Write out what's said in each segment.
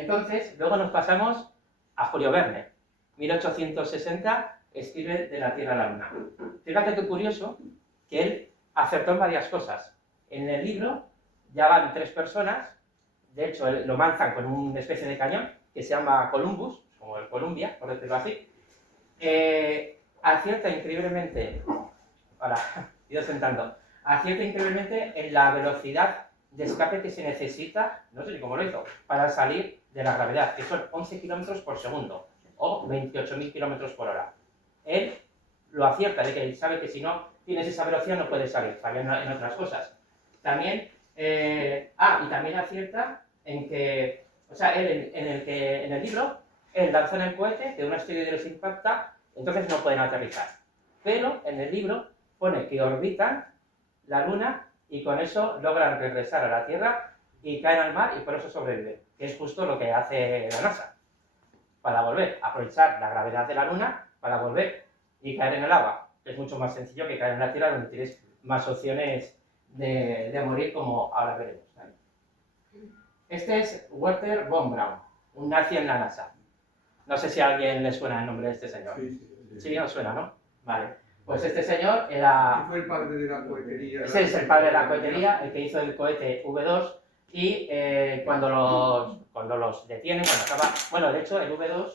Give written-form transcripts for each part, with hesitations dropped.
Entonces, luego nos pasamos a Julio Verne. 1860 escribe De la Tierra a la Luna. Fíjate qué curioso que él acertó en varias cosas. En el libro ya van 3 personas, de hecho lo lanzan con una especie de cañón que se llama Columbus, como el Columbia, por decirlo así. Acierta increíblemente, ahora, ido sentando, acierta increíblemente en la velocidad de escape que se necesita, no sé ni cómo lo hizo, para salir de la gravedad, que son 11 kilómetros por segundo o 28.000 kilómetros por hora. Él lo acierta, de que sabe que si no tienes esa velocidad no puedes salir, falla en otras cosas. También, y también acierta en que, o sea, él en el libro, él lanza en el cohete, que un asteroide les impacta, entonces no pueden aterrizar. Pero en el libro pone que orbitan la Luna y con eso logran regresar a la Tierra y caen al mar y por eso sobreviven, que es justo lo que hace la NASA, para volver, aprovechar la gravedad de la Luna para volver y caer en el agua. Es mucho más sencillo que caer en la Tierra, donde tienes más opciones de morir, como ahora veremos. ¿Vale? Este es Walter von Braun, un nazi en la NASA. No sé si a alguien le suena el nombre de este señor. Sí, os suena, ¿no? Vale. Pues este señor era... Fue el padre de la cohetería. Ese es el padre de la cohetería, el que hizo el cohete V2, y cuando los detienen, cuando acaba... Bueno, de hecho, el V2,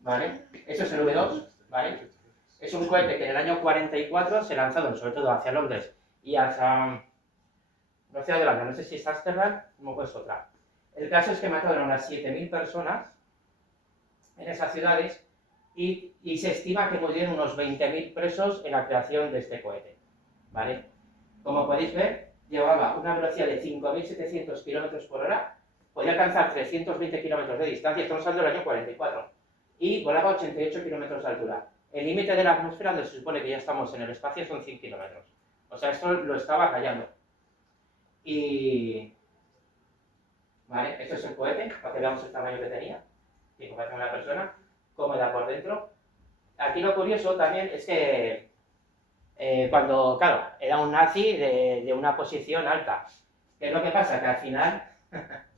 ¿vale? Eso es el V2, ¿vale? Es un cohete que en el año 44 se lanzó sobre todo hacia Londres y hacia... No sé adelante, no sé si es Ámsterdam o es otra. El caso es que mataron a unas 7.000 personas en esas ciudades y se estima que murieron unos 20.000 presos en la creación de este cohete, ¿vale? Como podéis ver, llevaba una velocidad de 5.700 km por hora, podía alcanzar 320 km de distancia, estamos hablando del año 44, y volaba a 88 km de altura. El límite de la atmósfera, donde se supone que ya estamos en el espacio, son 100 km. O sea, esto lo estaba callando. Y... ¿Vale? Esto es el cohete, para que veamos el tamaño que tenía, y comparación a una persona, cómo era por dentro. Aquí lo curioso también es que cuando, claro, era un nazi de una posición alta. ¿Qué es lo que pasa? Que al final...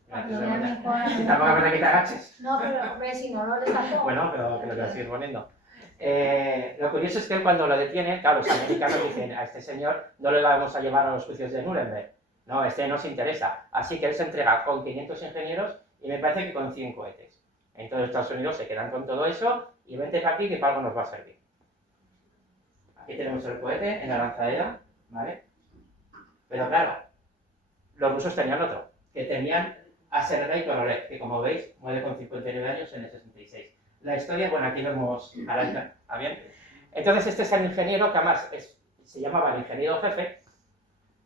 Tampoco es verdad que te agaches. No, pero hombre, si no lo destapó. Bueno, pero que lo voy a seguir poniendo. Lo curioso es que él cuando lo detiene, claro, los americanos dicen, a este señor no le vamos a llevar a los juicios de Nuremberg. No, este no se interesa. Así que él se entrega con 500 ingenieros y me parece que con 100 cohetes. Entonces Estados Unidos se quedan con todo eso y vente para aquí que para algo nos va a servir. Aquí tenemos el cohete en la lanzadera, ¿vale? Pero claro, los rusos tenían otro, que tenían a Sergei Korolev, que como veis muere con 59 años en el 66. La historia, bueno, aquí vemos a la ¿está bien? Entonces este es el ingeniero que además se llamaba el ingeniero jefe,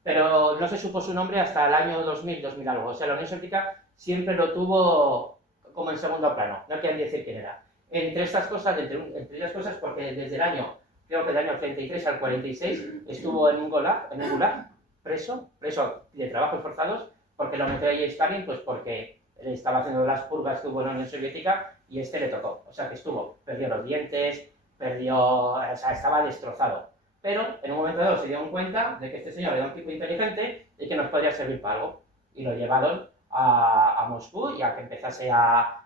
pero no se supo su nombre hasta el año 2000, 2000 algo. O sea, la Unión Soviética siempre lo tuvo como en segundo plano, no quieren decir quién era. Entre estas cosas, entre las cosas, porque desde el año, creo que del año 33 al 46, estuvo en un gulag, preso de trabajos forzados, porque lo metió ahí Stalin, pues porque él estaba haciendo las purgas que hubo en la Unión Soviética y este le tocó. O sea que perdió los dientes, o sea, estaba destrozado. Pero en un momento dado se dieron cuenta de que este señor era un tipo inteligente y que nos podría servir para algo. Y lo llevaron a Moscú y a que empezase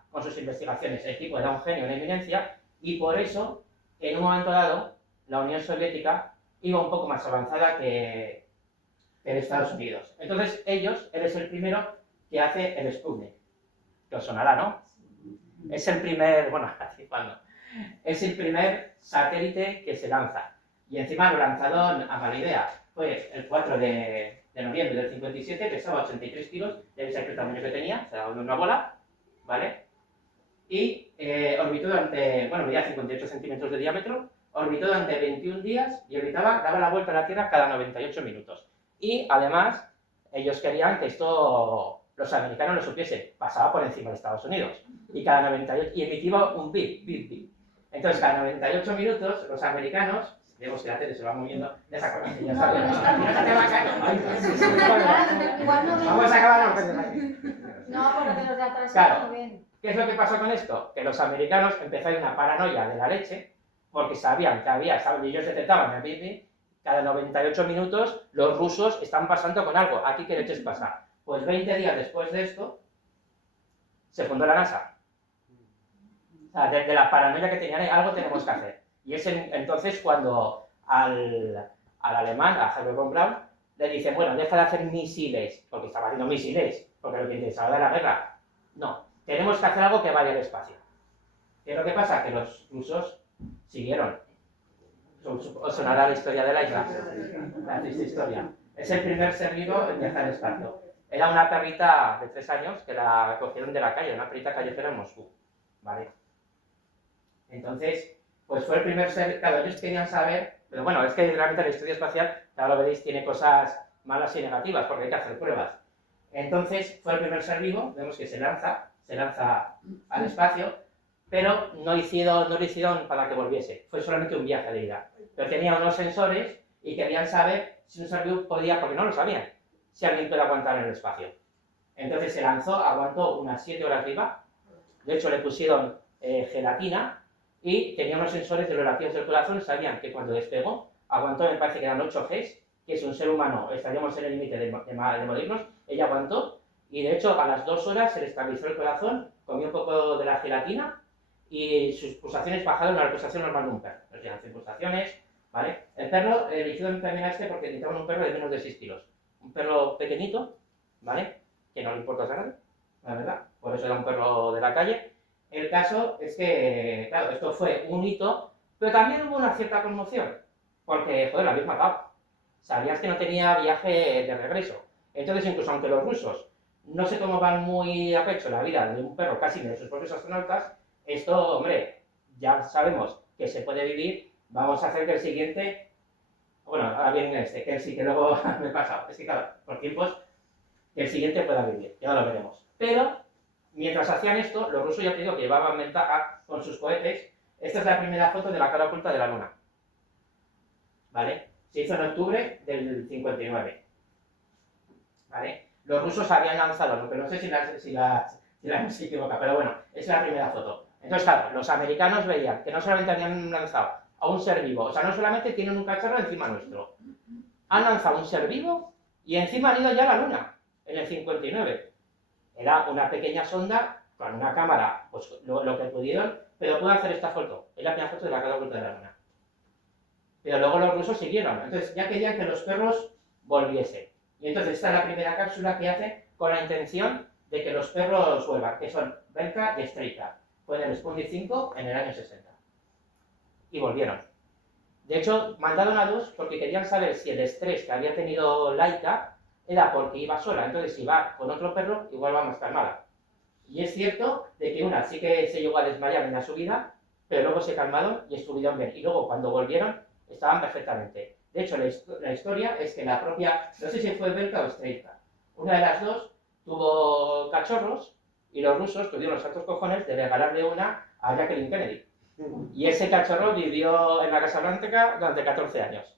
con sus investigaciones. El tipo era un genio, una eminencia, y por eso, en un momento dado, la Unión Soviética iba un poco más avanzada que Estados Unidos. Entonces, él es el primero que hace el Sputnik. Que os sonará, ¿no? Es el primer, bueno, así cuando. Es el primer satélite que se lanza. Y encima lo lanzado a mala idea. Fue el 4 de noviembre del 57, pesaba 83 kilos, debe ser el tamaño que tenía, se daba una bola, ¿vale? Y orbitó durante, bueno, medía 58 centímetros de diámetro, orbitó durante 21 días y daba la vuelta a la Tierra cada 98 minutos. Y además, ellos querían que esto los americanos lo supiesen, pasaba por encima de Estados Unidos. Y cada 98, y emitía un bip, bip, bip. Entonces, cada 98 minutos, los americanos, vemos que la tele se va moviendo, ya se acaba, ya está bien. Vamos a acabar los No, porque los de atrás claro. no ven. ¿Qué es lo que pasó con esto? Que los americanos empezaron una paranoia de la leche, porque sabían que ellos detectaban el bip, bip, cada 98 minutos los rusos están pasando con algo. ¿Aquí qué leches pasa? Pues 20 días después de esto, se fundó la NASA. O sea, de la paranoia que tenían, algo tenemos que hacer. Y es entonces cuando al alemán, a Herbert von Braun, le dicen, bueno, deja de hacer misiles, porque estaba haciendo misiles, porque lo que interesaba era la guerra. No, tenemos que hacer algo que vaya al espacio. ¿Qué es lo que pasa? Que los rusos siguieron. Os sonará la historia de la isla, la triste historia. Es el primer ser vivo en viajar al espacio. Era una perrita de 3 años que la cogieron de la calle, una perrita callejera en Moscú, ¿vale? Entonces, pues fue el primer ser, claro, ellos querían saber, pero bueno, es que realmente la historia espacial, ahora lo veréis, tiene cosas malas y negativas, porque hay que hacer pruebas. Entonces, fue el primer ser vivo, vemos que se lanza al espacio, pero no lo hicieron para que volviese, fue solamente un viaje de ida. Pero tenía unos sensores y querían saber si un ser vivo podía, porque no lo sabían, si alguien puede aguantar en el espacio. Entonces se lanzó, aguantó unas 7 horas viva, de hecho le pusieron gelatina y tenía unos sensores de los latidos del corazón, sabían que cuando despegó, aguantó, me parece que eran 8 Gs, que es un ser humano, estaríamos en el límite de morirnos, ella aguantó y de hecho a las 2 horas se le estabilizó el corazón, comió un poco de la gelatina y sus pulsaciones bajaron a la pulsación normal de un perro. O sea, 100 pulsaciones, ¿vale? El perro, eligieron también a este porque necesitaban un perro de menos de 6 kilos. Un perro pequeñito, ¿vale? Que no le importa grande, la verdad. Por eso era un perro de la calle. El caso es que, claro, esto fue un hito, pero también hubo una cierta conmoción. Porque, joder, la habéis matado. Sabías que no tenía viaje de regreso. Entonces, incluso aunque los rusos no se tomaban muy a pecho la vida de un perro casi ni de sus propios astronautas, esto, hombre, ya sabemos que se puede vivir, vamos a hacer que el siguiente, bueno, ahora viene este, que sí, que luego me he pasado, es que claro, por tiempos, que el siguiente pueda vivir, ya lo veremos. Pero, mientras hacían esto, los rusos ya te digo que llevaban ventaja con sus cohetes. Esta es la primera foto de la cara oculta de la Luna, ¿vale? Se hizo en octubre del 59, ¿vale? Los rusos habían lanzado, pero no sé si la hemos equivocado, pero bueno, es la primera foto. Entonces, claro, los americanos veían que no solamente habían lanzado a un ser vivo, o sea, no solamente tienen un cacharro encima nuestro, han lanzado un ser vivo y encima han ido ya a la Luna, en el 59. Era una pequeña sonda con una cámara, pues lo que pudieron, pero pude hacer esta foto, es la primera foto de la cara oculta de la Luna. Pero luego los rusos siguieron, entonces ya querían que los perros volviesen. Y entonces esta es la primera cápsula que hacen con la intención de que los perros vuelvan, que son Belka y Streika. Fue en el Sputnik 5 en el año 60. Y volvieron. De hecho, mandaron a 2 porque querían saber si el estrés que había tenido Laika era porque iba sola. Entonces, si va con otro perro, igual va más calmada. Y es cierto de que una sí que se llegó a desmayar en la subida, pero luego se calmaron y estuvieron bien. Y luego, cuando volvieron, estaban perfectamente. De hecho, la historia es que la propia, no sé si fue Belka o Streika, una de las dos tuvo cachorros y los rusos tuvieron los altos cojones de regalarle una a Jacqueline Kennedy. Y ese cachorro vivió en la Casa Blanca durante 14 años.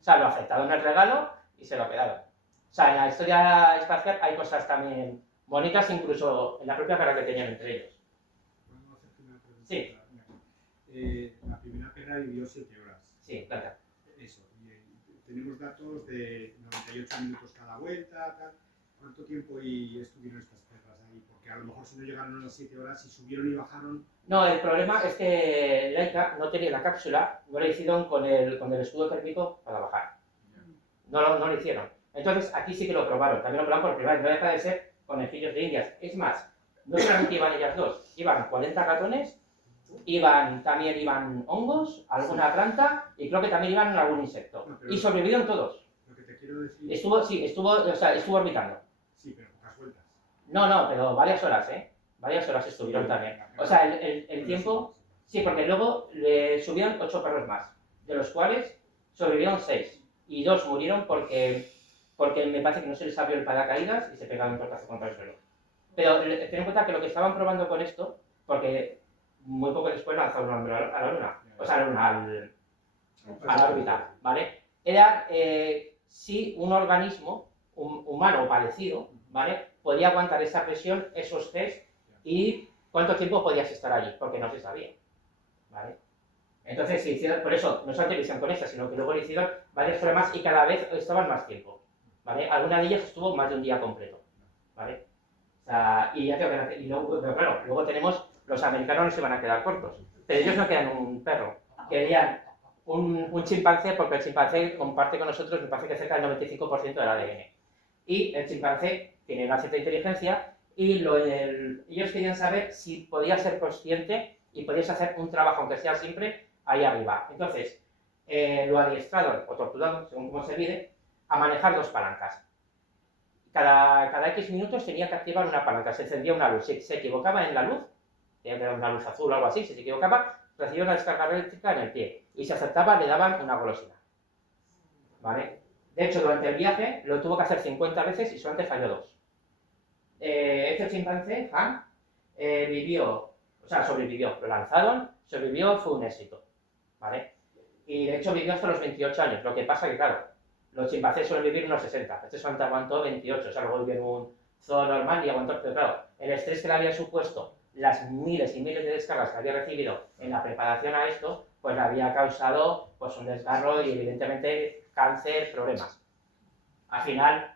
O sea, lo aceptaron el regalo y se lo quedaron. O sea, en la historia espacial hay cosas también bonitas, incluso en la propia cara que tenían entre ellos. ¿Puedo hacerte una pregunta? Sí. La primera perra vivió 7 horas. Sí, claro. Eso. Y tenemos datos de 98 minutos cada vuelta, tal. ¿Cuánto tiempo estuvieron estas perras ahí? Porque a lo mejor si no llegaron a las 7 horas, si subieron y bajaron... No, el problema es que Laika no tenía la cápsula, no la hicieron con el escudo térmico para bajar. No lo hicieron. Entonces, aquí sí que lo probaron. También lo probaron por primera vez. No deja de ser conejillos de indias. Es más, no solamente iban ellas dos, iban 40 ratones, también iban hongos, alguna planta y creo que también iban algún insecto. No, Y sobrevivieron todos. Lo que te quiero decir... Estuvo orbitando. Sí, pero pocas vueltas. No, pero varias horas, ¿eh? Varias horas estuvieron también. O sea, el tiempo... Sí, porque luego le subieron 8 perros más, de los cuales sobrevivieron 6. Y 2 murieron porque me parece que no se les abrió el paracaídas y se pegaron un tortazo contra el suelo. Pero ten en cuenta que lo que estaban probando con esto, porque muy poco después lanzaron a la Luna, o sea, a la Luna, a la órbita, ¿vale? Era si un organismo humano o parecido, ¿vale? Podía aguantar esa presión, esos test, y cuánto tiempo podías estar allí, porque no se sabía, ¿vale? Entonces se hicieron, por eso, no solamente lo hicieron con esa, sino que luego le hicieron varias pruebas y cada vez estaban más tiempo, ¿vale? Alguna de ellas estuvo más de un día completo, ¿vale? sea, y ya tengo que hacer, y luego, pero claro, luego tenemos, los americanos no se van a quedar cortos, pero ellos no quedan un perro, querían un chimpancé, porque el chimpancé comparte con nosotros, me parece que cerca del 95% del ADN. Y el chimpancé tiene una cierta inteligencia y ellos querían saber si podías ser consciente y podías hacer un trabajo, aunque sea siempre, ahí arriba. Entonces, lo adiestraron, o torturaron, según cómo se mide, a manejar dos palancas. Cada X minutos tenía que activar una palanca, se encendía una luz, si se equivocaba en la luz, era una luz azul o algo así, si se equivocaba, recibía una descarga eléctrica en el pie, y si acertaba le daban una golosina. ¿Vale? De hecho, durante el viaje lo tuvo que hacer 50 veces y solamente falló 2. Este chimpancé, Han, sobrevivió, lo lanzaron, sobrevivió, fue un éxito, ¿vale? Y de hecho vivió hasta los 28 años, lo que pasa que, claro, los chimpancés suelen vivir unos 60, este solamente aguantó 28, o sea, luego vivió en un zoo normal y aguantó, pero claro, el estrés que le había supuesto, las miles y miles de descargas que había recibido en la preparación a esto, pues le había causado pues un desgarro y evidentemente cáncer, problemas. Al final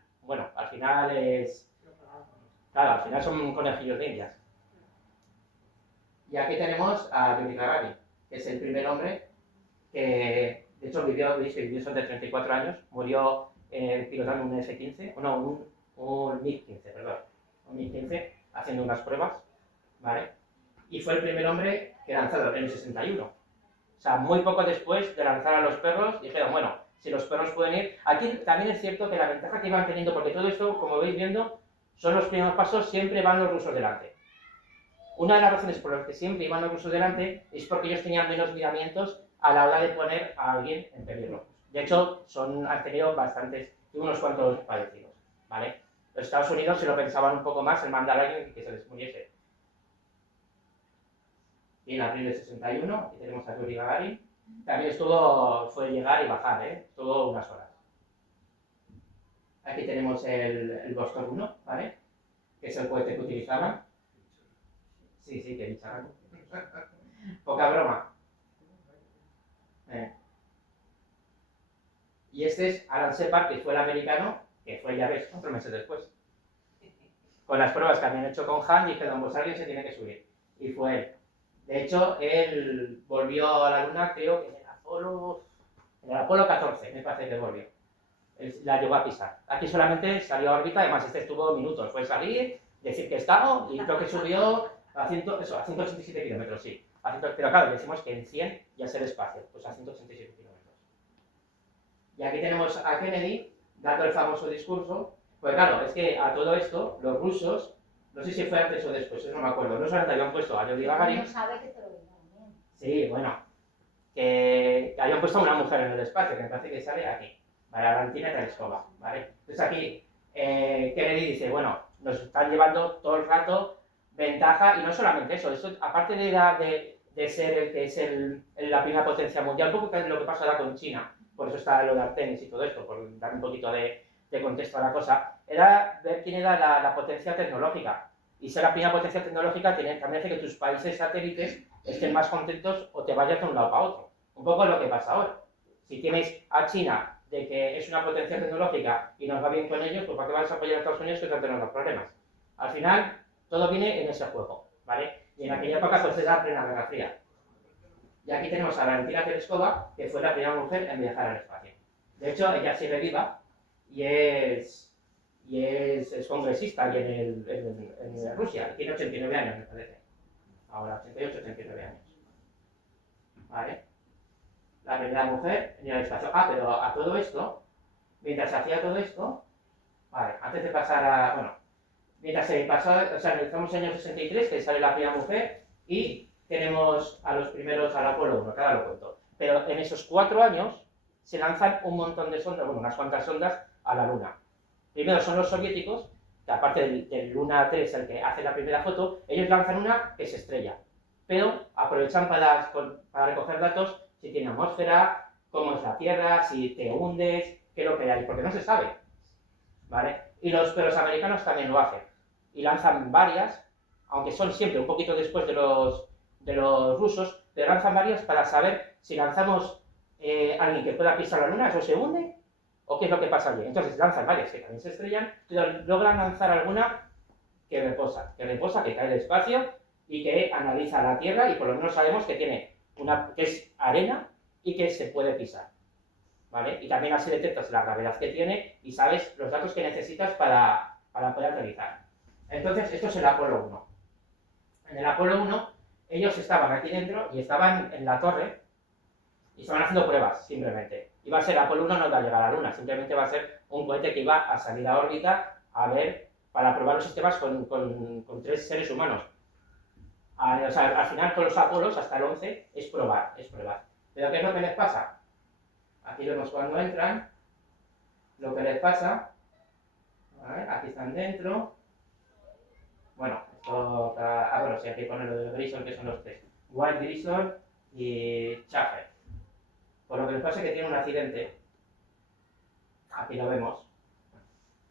claro, al final son conejillos de indias. Y aquí tenemos a Yuri Gagarin, que es el primer hombre que, de hecho, vivió sobre 34 años, murió pilotando un F-15, un MiG-15, perdón, un MiG-15, haciendo unas pruebas, ¿vale? Y fue el primer hombre que lanzó en el 61. O sea, muy poco después de lanzar a los perros, dijeron, bueno, si los perros pueden ir... Aquí también es cierto que la ventaja que iban teniendo, porque todo esto, como veis viendo, son los primeros pasos, siempre van los rusos delante. Una de las razones por las que siempre iban los rusos delante es porque ellos tenían menos miramientos a la hora de poner a alguien en peligro. De hecho, han tenido unos cuantos padecidos, ¿vale? Los Estados Unidos se lo pensaban un poco más en mandar a alguien que se les muriese. Y en abril del 61, aquí tenemos a Yuri Gagarin. También fue llegar y bajar, estuvo unas horas. Aquí tenemos el Vostok 1, ¿vale? Que es el cohete que utilizaban. Sí, que bicharraco. Poca broma. Y este es Alan Shepard, que fue el americano, que fue, ya ves, 4 meses después. Con las pruebas que habían hecho con Han, dijeron, pues alguien se tiene que subir. Y fue él. De hecho, él volvió a la Luna, creo que en el Apolo 14, me parece que volvió. Él la llegó a pisar. Aquí solamente salió a órbita, además este estuvo minutos. Fue salir, decir que estaba, y creo que subió a 187 kilómetros, sí. Pero claro, decimos que en 100 ya es el espacio, pues a 187 kilómetros. Y aquí tenemos a Kennedy dando el famoso discurso. Pues claro, es que a todo esto, los rusos, no sé si fue antes o después, eso no me acuerdo, no solamente habían puesto a Yuri Gagarin. No sabe que te lo digo bien. Sí, bueno, que habían puesto a una mujer en el espacio, que me parece que sale aquí, ¿vale? A Valentina Tereshkova, ¿vale? Entonces aquí Kennedy dice, bueno, nos están llevando todo el rato ventaja, y no solamente eso aparte de ser el que es la primera potencia mundial, un poco lo que pasa ahora con China, por eso está lo de Artemis y todo esto, por dar un poquito de contexto a la cosa, era ver quién era la potencia tecnológica. Y ser la primera potencia tecnológica también hace que tus países satélites estén más contentos o te vayas de un lado para otro. Un poco lo que pasa ahora. Si tienes a China de que es una potencia tecnológica y nos va bien con ellos, pues ¿para qué vas a apoyar a Estados Unidos que no tenemos los problemas? Al final, todo viene en ese juego, ¿vale? Y en aquella época pues era plena Guerra Fría. Y aquí tenemos a Valentina Tereshkova, que fue la primera mujer en viajar al espacio. De hecho, ella sigue viva y es congresista y en Rusia, tiene 89 años, me parece. Ahora, 88, 89 años. ¿Vale? La primera mujer en el espacio. Pero a todo esto, mientras se hacía todo esto, vale, antes de pasar mientras se pasó, estamos en el año 63, que sale la primera mujer, y tenemos a los primeros al Apolo 1, que ahora lo cuento. Pero en esos 4 años se lanzan un montón de sondas, unas cuantas sondas a la Luna. Primero son los soviéticos, que aparte del Luna 3, el que hace la primera foto, ellos lanzan una que se estrella. Pero aprovechan para recoger datos si tiene atmósfera, cómo es la Tierra, si te hundes, qué es lo que hay, porque no se sabe, ¿vale? Pero los americanos también lo hacen. Y lanzan varias, aunque son siempre un poquito después de los rusos, pero lanzan varias para saber si lanzamos alguien que pueda pisar la Luna, ¿eso se hunde? ¿O qué es lo que pasa allí? Entonces lanzan varias que también se estrellan, pero logran lanzar alguna que reposa, que cae despacio y que analiza la Tierra y por lo menos sabemos que tiene que es arena y que se puede pisar, ¿vale? Y también así detectas la gravedad que tiene y sabes los datos que necesitas para poder aterrizar. Entonces, esto es el Apolo 1. En el Apolo 1, ellos estaban aquí dentro y estaban en la torre y estaban haciendo pruebas, simplemente. Iba a ser Apolo 1, no iba a llegar a la Luna, simplemente va a ser un cohete que iba a salir a órbita a ver, para probar los sistemas con 3 seres humanos. O sea, al final, con los Apolos, hasta el 11, es probar, es probar. ¿Pero qué es lo que les pasa? Aquí vemos cuando entran, lo que les pasa, ¿vale? Aquí están dentro. Bueno, esto, bueno, sí, aquí pone lo de Grissom, que son los 3. White, Grissom y Chaffee. Por lo que les pasa es que tienen un accidente, aquí lo vemos,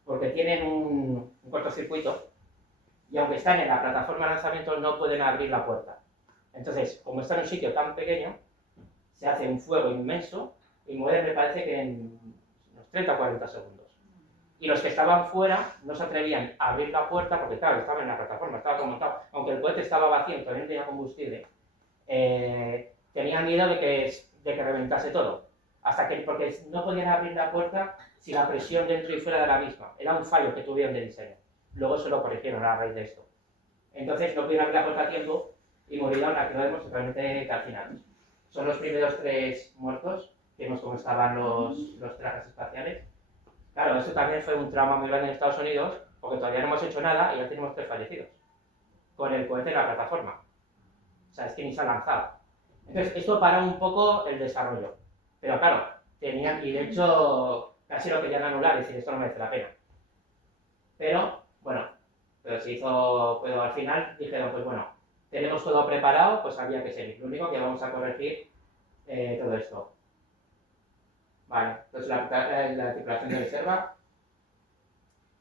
porque tienen un cortocircuito y aunque están en la plataforma de lanzamiento no pueden abrir la puerta. Entonces, como están en un sitio tan pequeño, se hace un fuego inmenso y mueren, me parece que en unos 30 o 40 segundos. Y los que estaban fuera no se atrevían a abrir la puerta porque, claro, estaban en la plataforma, estaba todo montado. Aunque el cohete estaba vacío y todavía no tenía combustible, tenían miedo de que reventase todo. Porque no podían abrir la puerta si la presión dentro y fuera de la misma. Era un fallo que tuvieron de diseño. Luego se lo corrigieron a raíz de esto. Entonces no pudieron abrir la puerta a tiempo y murieron, aquí lo vemos totalmente calcinados. Son los primeros 3 muertos, que vemos cómo estaban los trajes espaciales. Claro, eso también fue un trauma muy grande en Estados Unidos, porque todavía no hemos hecho nada y ya tenemos 3 fallecidos. Con el cohete en la plataforma. O sea, es que ni se ha lanzado. Entonces, esto paró un poco el desarrollo. Pero claro, tenían, y de hecho, casi lo querían anular y decir, esto no merece la pena. Pero, bueno, pero se hizo, pero al final dijeron, pues bueno, tenemos todo preparado, pues había que seguir. Lo único que vamos a corregir todo esto. Vale, entonces la tripulación de reserva.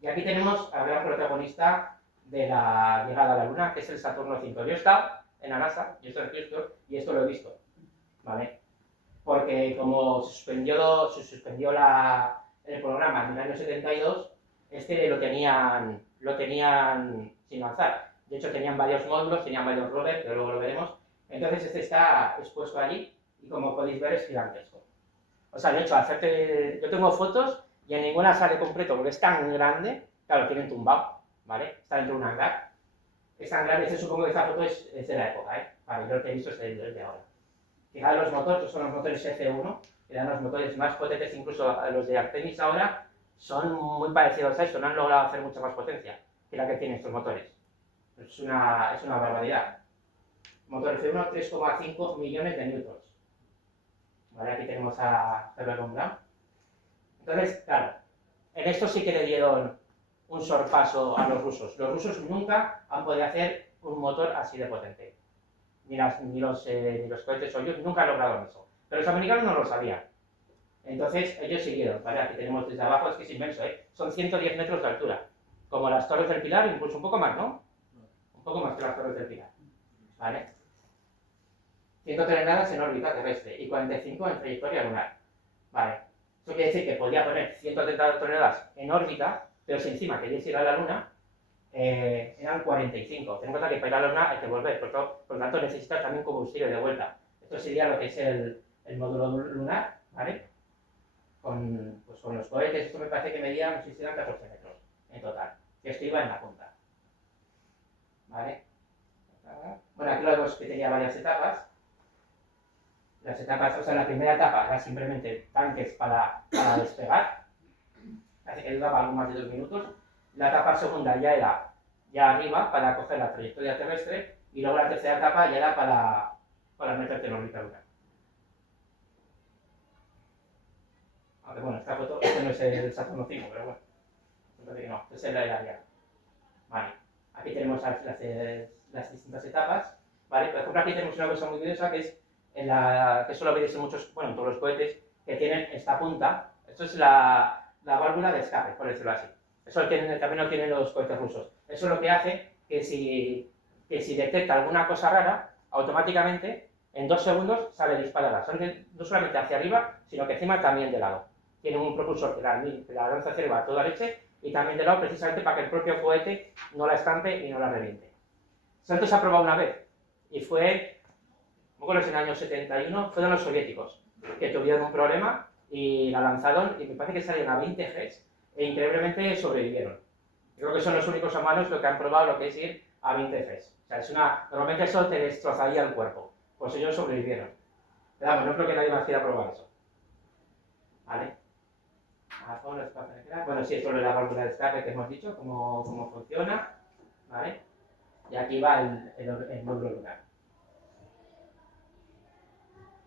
Y aquí tenemos al gran protagonista de la llegada a la Luna, que es el Saturno 5. Yo he estado en la NASA, yo estoy en Houston, y esto lo he visto, ¿vale? Porque como se suspendió el programa en el año 72, este lo tenían sin lanzar. De hecho, tenían varios módulos, tenían varios rovers, pero luego lo veremos. Entonces, este está expuesto allí, y como podéis ver, es gigantesco. O sea, de hecho, yo tengo fotos y en ninguna sale completo porque es tan grande, claro, tienen tumbado, ¿vale? Está dentro de un hangar. Es tan grande, supongo que esta foto es de la época, ¿eh? Vale, yo lo que he visto es el de ahora. Fijaos los motores, son los motores F1, que eran los motores más potentes, incluso los de Artemis ahora, son muy parecidos a esto, no han logrado hacer mucha más potencia que la que tienen estos motores. Es una barbaridad. Motor F1, 3,5 millones de newtons. Vale, aquí tenemos a Herbert von Braun. Entonces, claro, en esto sí que le dieron un sorpaso a los rusos. Los rusos nunca han podido hacer un motor así de potente. Ni los cohetes Soyuz nunca han logrado eso. Pero los americanos no lo sabían. Entonces, ellos siguieron. ¿Vale? Aquí tenemos desde abajo, es que es inmenso, ¿eh? Son 110 metros de altura. Como las Torres del Pilar, incluso un poco más, ¿no? Un poco más que las Torres del Pilar. ¿Vale? 100 toneladas en órbita terrestre y 45 en trayectoria lunar. Vale. Eso quiere decir que podría poner 130 toneladas en órbita, pero si encima queréis ir a la Luna, eran 45. Ten en cuenta que para ir a la Luna hay que volver, por lo tanto necesitas también combustible de vuelta. Esto sería lo que es el módulo lunar, ¿vale? Con los cohetes, esto me parece que medía, no sé si eran 14 metros en total. Que esto iba en la punta. ¿Vale? Bueno, aquí lo vemos que tenía varias etapas. Las etapas, o sea, la primera etapa era simplemente tanques para despegar, así que duraba algo más de 2 minutos. La etapa segunda ya era arriba para coger la trayectoria terrestre y luego la tercera etapa ya era para meterte en órbita lunar. Aunque bueno, esta foto, este no es el Saturno 5, pero bueno, entonces que no, es el de la Ariane. Vale, aquí tenemos las distintas etapas. Vale, por ejemplo, aquí tenemos una cosa muy curiosa que es que solo veis en muchos, bueno, en todos los cohetes, que tienen esta punta. Esto es la válvula de escape, por decirlo así. Eso también lo tienen los cohetes rusos. Eso es lo que hace que si detecta alguna cosa rara, automáticamente, en 2 segundos, sale disparada. No solamente hacia arriba, sino que encima también de lado. Tiene un propulsor que la lanza hacia arriba a toda leche y también de lado precisamente para que el propio cohete no la estampe y no la reviente. Esto se ha probado una vez y fue, no me acuerdo si en el año 71, fueron los soviéticos que tuvieron un problema y la lanzaron y me parece que salieron a 20 Gs e increíblemente sobrevivieron. Yo creo que son los únicos humanos los que han probado lo que es ir a 20 Gs. O sea, normalmente eso te destrozaría el cuerpo, pues ellos sobrevivieron. Pero vamos, no creo que nadie más quiera probar eso. ¿Vale? Bueno, sí, es sobre la válvula de escape que hemos dicho, cómo funciona. ¿Vale? Y aquí va el módulo lunar.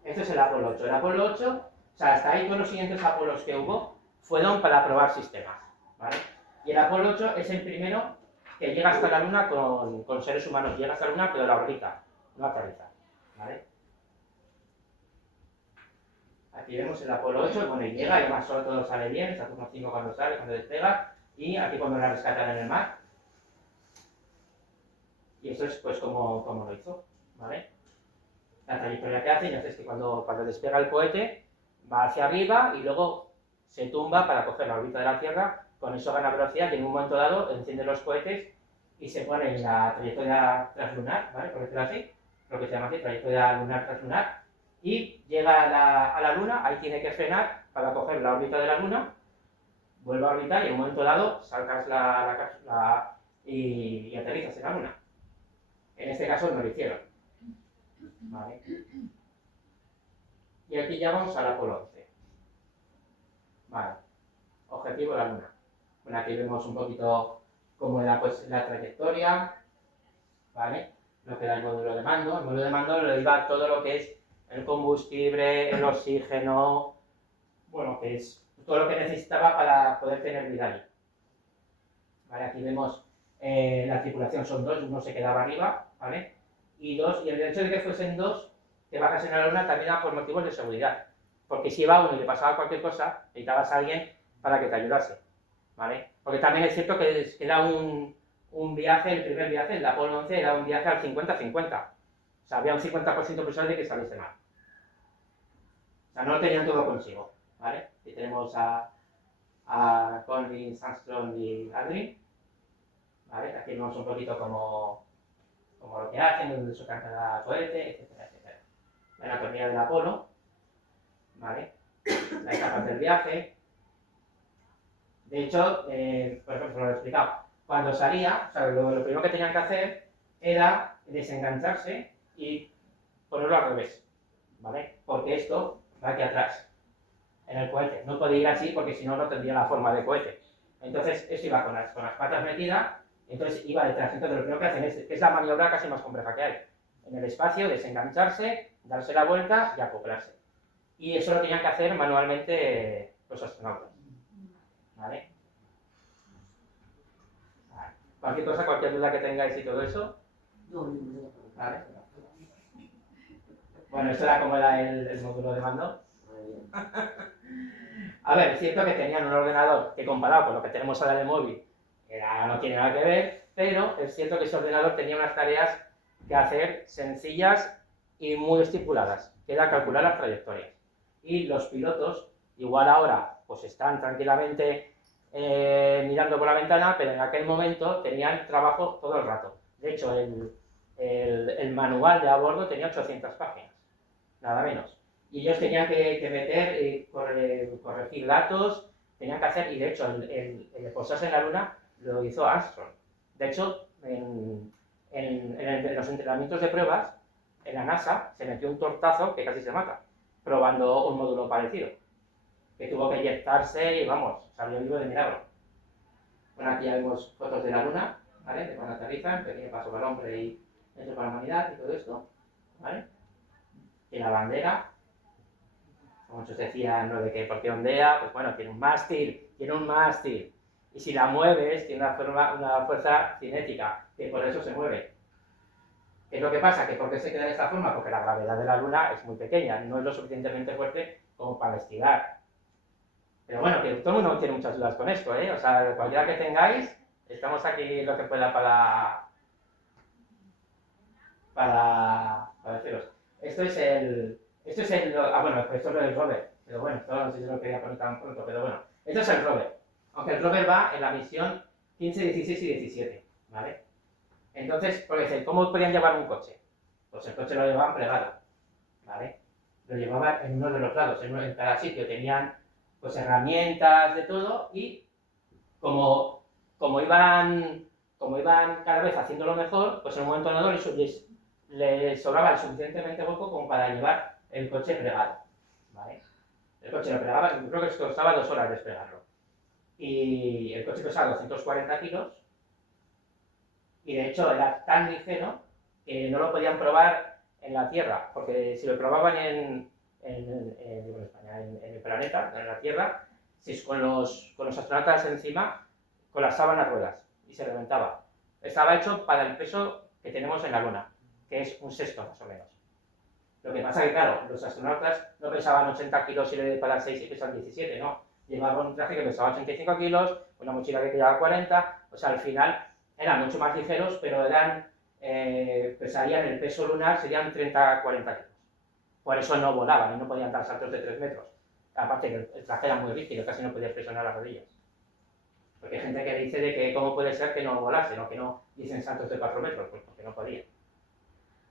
Este es el Apolo 8. El Apolo 8, o sea, hasta ahí todos los siguientes Apolos que hubo fueron para probar sistemas. ¿Vale? Y el Apolo 8 es el primero que llega hasta la Luna con seres humanos. Llega hasta la Luna, pero la orbita, no aterriza. ¿Vale? Aquí vemos el Apolo 8, bueno, y llega, y además solo todo sale bien, Saturno 5 cuando sale, cuando despega, y aquí cuando la rescatan en el mar. Y eso es pues como lo hizo, ¿vale? La trayectoria que hace, ya sabes que cuando despega el cohete, va hacia arriba y luego se tumba para coger la órbita de la Tierra, con eso gana velocidad y en un momento dado enciende los cohetes y se pone en la trayectoria translunar, ¿vale? Por decirlo así, lo que se llama así, trayectoria lunar translunar, y llega a la Luna, ahí tiene que frenar para coger la órbita de la Luna, vuelve a orbitar y en un momento dado salgas la cápsula y aterrizas en la Luna. En este caso no lo hicieron. ¿Vale? Y aquí ya vamos al Apolo 11. Vale. Objetivo de la Luna. Bueno, aquí vemos un poquito cómo era pues, la trayectoria. ¿Vale? Lo que era el módulo de mando. El módulo de mando le iba todo lo que es el combustible, el oxígeno, bueno, que es todo lo que necesitaba para poder tener vida allí. ¿Vale? Aquí vemos la tripulación, son dos, uno se quedaba arriba, ¿vale? Y el hecho de que fuesen dos, que bajas en la Luna también era por motivos de seguridad. Porque si iba uno y le pasaba cualquier cosa, necesitabas a alguien para que te ayudase, ¿vale? Porque también es cierto que era un viaje, el primer viaje, el Apolo 11, era un viaje al 50-50. O sea, había un 50% posible de que saliese mal. O sea, no lo tenían todo consigo, ¿vale? Y tenemos a Collins, Armstrong y Aldrin, ¿vale? Aquí vemos un poquito como lo que hacen, donde se cada cohete, etcétera, etcétera. La anatomía del Apolo, ¿vale? Las etapas del viaje. De hecho, por ejemplo, lo he explicado, cuando salía, o sea, lo primero que tenían que hacer era desengancharse y ponerlo al revés, ¿vale? Porque esto va aquí atrás, en el cohete. No puede ir así porque si no, no tendría la forma de cohete. Entonces, esto iba con las patas metidas, entonces iba detrás. Entonces, lo primero que hacen es la maniobra casi más compleja que hay. En el espacio, desengancharse, darse la vuelta y acoplarse. Y eso lo tenían que hacer manualmente los astronautas. ¿Vale? Cualquier cosa, cualquier duda que tengáis y todo eso. ¿Vale? Bueno, esto era como era el módulo de mando. A ver, es cierto que tenían un ordenador que comparado con lo que tenemos ahora en el móvil no tiene nada que ver, pero es cierto que ese ordenador tenía unas tareas que hacer sencillas y muy estipuladas, que era calcular las trayectorias. Y los pilotos, igual ahora, pues están tranquilamente mirando por la ventana, pero en aquel momento tenían trabajo todo el rato. De hecho, el manual de a bordo tenía 800 páginas, nada menos. Y ellos tenían que meter, corregir datos, tenían que hacer, y de hecho, el posarse en la Luna lo hizo Armstrong. De hecho, en los entrenamientos de pruebas, en la NASA se metió un tortazo que casi se mata, probando un módulo parecido, que tuvo que inyectarse y vamos, salió vivo de milagro. Bueno, aquí ya vemos fotos de la Luna, ¿vale? De cuando aterrizan, pequeño paso para el hombre y eso para la humanidad y todo esto, ¿vale? Y la bandera, como muchos decían, lo de que por qué ondea, pues bueno, tiene un mástil. Y si la mueves, tiene una fuerza cinética, que por eso se mueve. ¿Qué es lo que pasa? ¿Que por qué se queda de esta forma? Porque la gravedad de la Luna es muy pequeña, no es lo suficientemente fuerte como para estirar. Pero bueno, que todo el mundo tiene muchas dudas con esto, ¿eh? O sea, cualquiera que tengáis, estamos aquí lo que pueda para deciros. Esto es el esto es el rover, pero bueno, esto no sé si lo quería poner tan pronto, pero bueno, esto es el rover. Aunque el rover va en la misión 15, 16 y 17, ¿vale? Entonces, por decir, ¿cómo podían llevar un coche? Pues el coche lo llevaban plegado, ¿vale? Lo llevaban en uno de los lados, en cada sitio. Tenían pues herramientas de todo y como, como iban cada vez haciéndolo mejor, pues en un momento dado les sobraba el suficientemente hueco como para llevar el coche plegado, ¿vale? El coche lo plegaba, creo que costaba 2 horas desplegarlo. Y el coche pesaba 240 kilos y de hecho era tan ligero que no lo podían probar en la Tierra, porque si lo probaban en el planeta, en la Tierra, si con los astronautas encima colapsaban las ruedas y se reventaba. Estaba hecho para el peso que tenemos en la Luna, que es un sexto más o menos. Lo que pasa es que, claro, los astronautas no pesaban 80 kilos y le para 6 y pesan 17, no. Llevaban un traje que pesaba 85 kilos, una mochila que llevaba 40, o sea, al final eran mucho más ligeros, pero pesarían el peso lunar, serían 30-40 kilos. Por eso no volaban y no podían dar saltos de 3 metros. Aparte que el traje era muy rígido, casi no podías presionar las rodillas. Porque hay gente que dice de que cómo puede ser que no volasen o que no dicen saltos de 4 metros, pues porque no podían.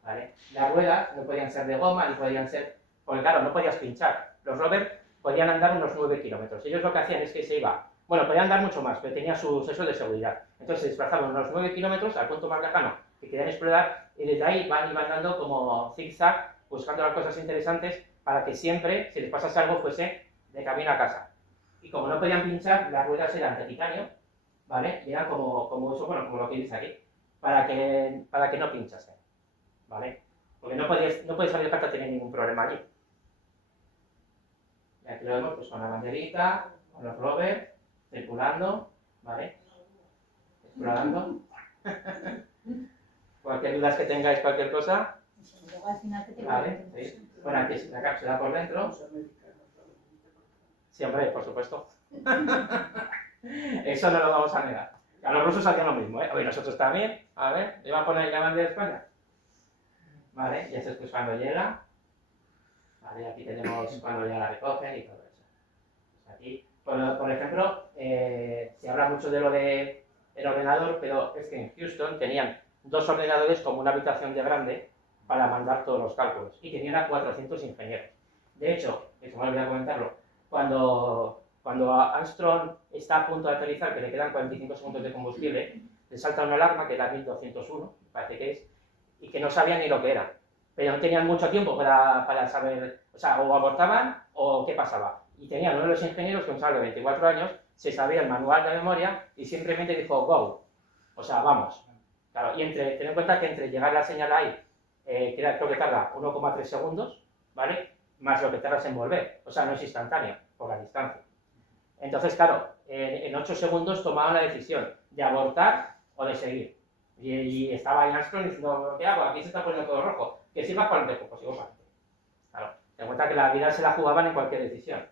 ¿Vale? Las ruedas no podían ser de goma ni podían ser... Porque claro, no podías pinchar. Los rovers podían andar unos 9 kilómetros. Ellos lo que hacían es que se iba... Bueno, podían andar mucho más, pero tenía su sexo de seguridad. Entonces se desplazaban unos 9 kilómetros al punto más lejano que querían explorar y desde ahí iban dando como zigzag, buscando las cosas interesantes para que siempre, si les pasase algo, fuese de camino a casa. Y como no podían pinchar, las ruedas eran de titanio, ¿vale? Y eran como eso, bueno, como lo que dice aquí, para que no pinchasen, ¿vale? Porque no puedes salir de casa tener ningún problema allí. Y aquí lo vemos pues con la banderita, con los rovers, circulando, ¿vale? Explorando. Cualquier duda que tengáis, cualquier cosa, ¿vale? Sí. Bueno, aquí es la cápsula por dentro. Sí, hombre, por supuesto. Eso no lo vamos a negar. A los rusos hacían lo mismo, ¿eh? Hoy nosotros también. A ver, ¿le va a poner la bandera de España? Vale, y esto es pues cuando llega. Vale, aquí tenemos cuando ya la recogen y todo eso. Pues aquí, por ejemplo, se habla mucho de lo del ordenador, pero es que en Houston tenían 2 ordenadores como una habitación de grande para mandar todos los cálculos. Y tenían a 400 ingenieros. De hecho, eso me olvidé comentarlo, cuando Armstrong está a punto de aterrizar, que le quedan 45 segundos de combustible, le salta una alarma, que era 1201, parece que es, y que no sabían ni lo que era. Pero no tenían mucho tiempo para saber, o sea, o abortaban o qué pasaba. Y tenían uno de los ingenieros, que un chaval de 24 años, se sabía el manual de memoria y simplemente dijo, go, o sea, vamos. Claro, y ten en cuenta que entre llegar la señal ahí, creo que tarda 1,3 segundos, ¿vale? Más lo que tardas en volver, o sea, no es instantáneo, por la distancia. Entonces, claro, en 8 segundos tomaban la decisión de abortar o de seguir. Y estaba ahí Armstrong diciendo, ¿qué hago? Aquí se está poniendo todo rojo. Que siga para adelante, pues sigo para adelante. Claro, ten en cuenta que la vida se la jugaban en cualquier decisión.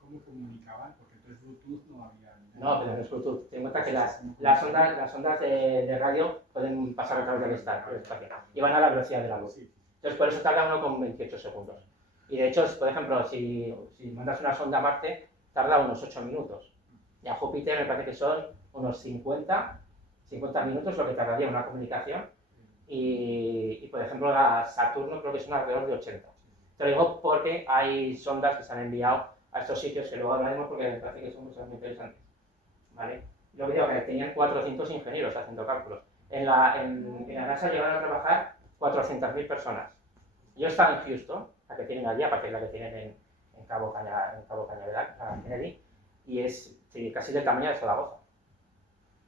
¿Cómo comunicaban? Porque entonces Bluetooth no había... No, pero no es Bluetooth. Ten en cuenta que las ondas de radio pueden pasar a través del espacio y van a la velocidad de la luz. Entonces, por eso tarda uno con 28 segundos. Y de hecho, por ejemplo, si mandas una sonda a Marte, tarda unos 8 minutos. Y a Júpiter me parece que son unos 50 minutos lo que tardaría una comunicación. Y por ejemplo, a Saturno creo que son alrededor de 80. Te lo digo porque hay sondas que se han enviado a estos sitios que luego hablaremos porque me parece que son cosas muy interesantes. ¿Vale? Lo que digo que tenían 400 ingenieros haciendo cálculos. En la NASA llegaron a trabajar 400.000 personas. Yo estaba en Houston, la que tienen allí, aparte de la que tienen en Cabo Cañaveral, la Kennedy, y es casi del tamaño de Zaragoza.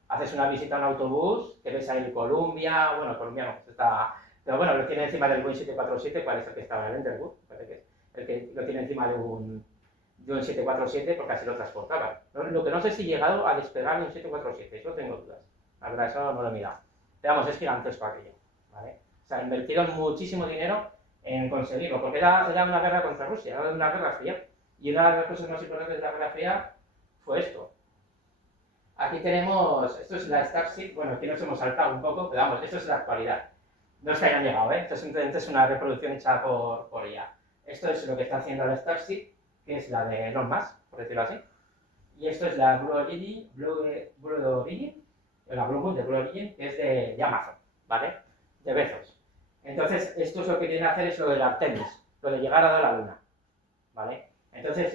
Haces una visita a un autobús, que ves ahí el Columbia, bueno, Columbia no, está, pero bueno, lo tiene encima del Boeing 747, ¿cuál es el que estaba en el Underwood? Parece que es el que lo tiene encima de un 747, porque así lo transportaban. Lo que no sé si he llegado a despegar de un 747, eso tengo dudas. La verdad, eso no lo he mirado. Pero vamos, es gigantesco aquello, ¿vale? O sea, invirtieron muchísimo dinero en conseguirlo, porque era una guerra contra Rusia, era una guerra fría. Y una de las cosas más importantes de la guerra fría fue esto. Aquí tenemos, esto es la Starship, bueno, aquí nos hemos saltado un poco, pero vamos, esto es la actualidad. No es que hayan llegado, ¿eh? Esto simplemente es una reproducción hecha por ella. Esto es lo que está haciendo la Starship, que es la de Elon Musk, por decirlo así. y esto es la Blue Origin, la Blue Moon de Blue Origin, que es de Amazon, ¿vale? De Bezos. Entonces, esto es lo que quieren hacer, es lo del Artemis, lo de llegar a la Luna, ¿vale? Entonces,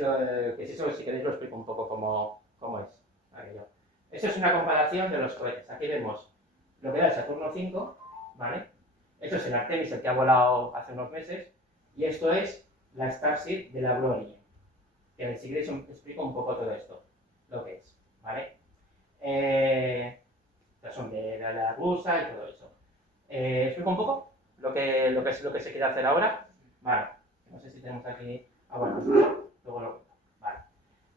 que si eso, si queréis, lo explico un poco cómo es aquello. Esto es una comparación de los cohetes. Aquí vemos lo que era el Saturno V, ¿vale? Esto es el Artemis, el que ha volado hace unos meses, y esto es la Starship de la Blue Origin. Que si queréis explico un poco todo esto, lo que es, ¿vale? Son de la rusa y todo eso. ¿Explico un poco lo que se quiere hacer ahora? Vale, no sé si tenemos aquí... Ah, bueno, luego lo... Vale.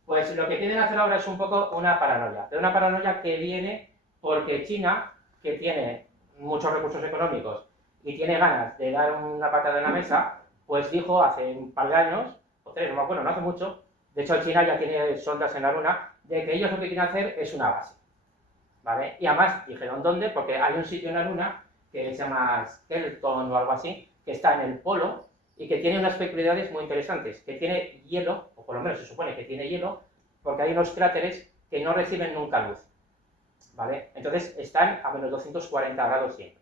Pues lo que quieren hacer ahora es un poco una paranoia, pero una paranoia que viene porque China, que tiene muchos recursos económicos y tiene ganas de dar una patada en la mesa, pues dijo hace un par de años, o tres, no me acuerdo, no hace mucho, de hecho China ya tiene sondas en la Luna, de que ellos lo que quieren hacer es una base, ¿vale? Y además dijeron dónde, porque hay un sitio en la Luna que se llama Skeleton o algo así, que está en el polo y que tiene unas peculiaridades muy interesantes, que tiene hielo, o por lo menos se supone que tiene hielo, porque hay unos cráteres que no reciben nunca luz, ¿vale? Entonces están a menos 240 grados siempre.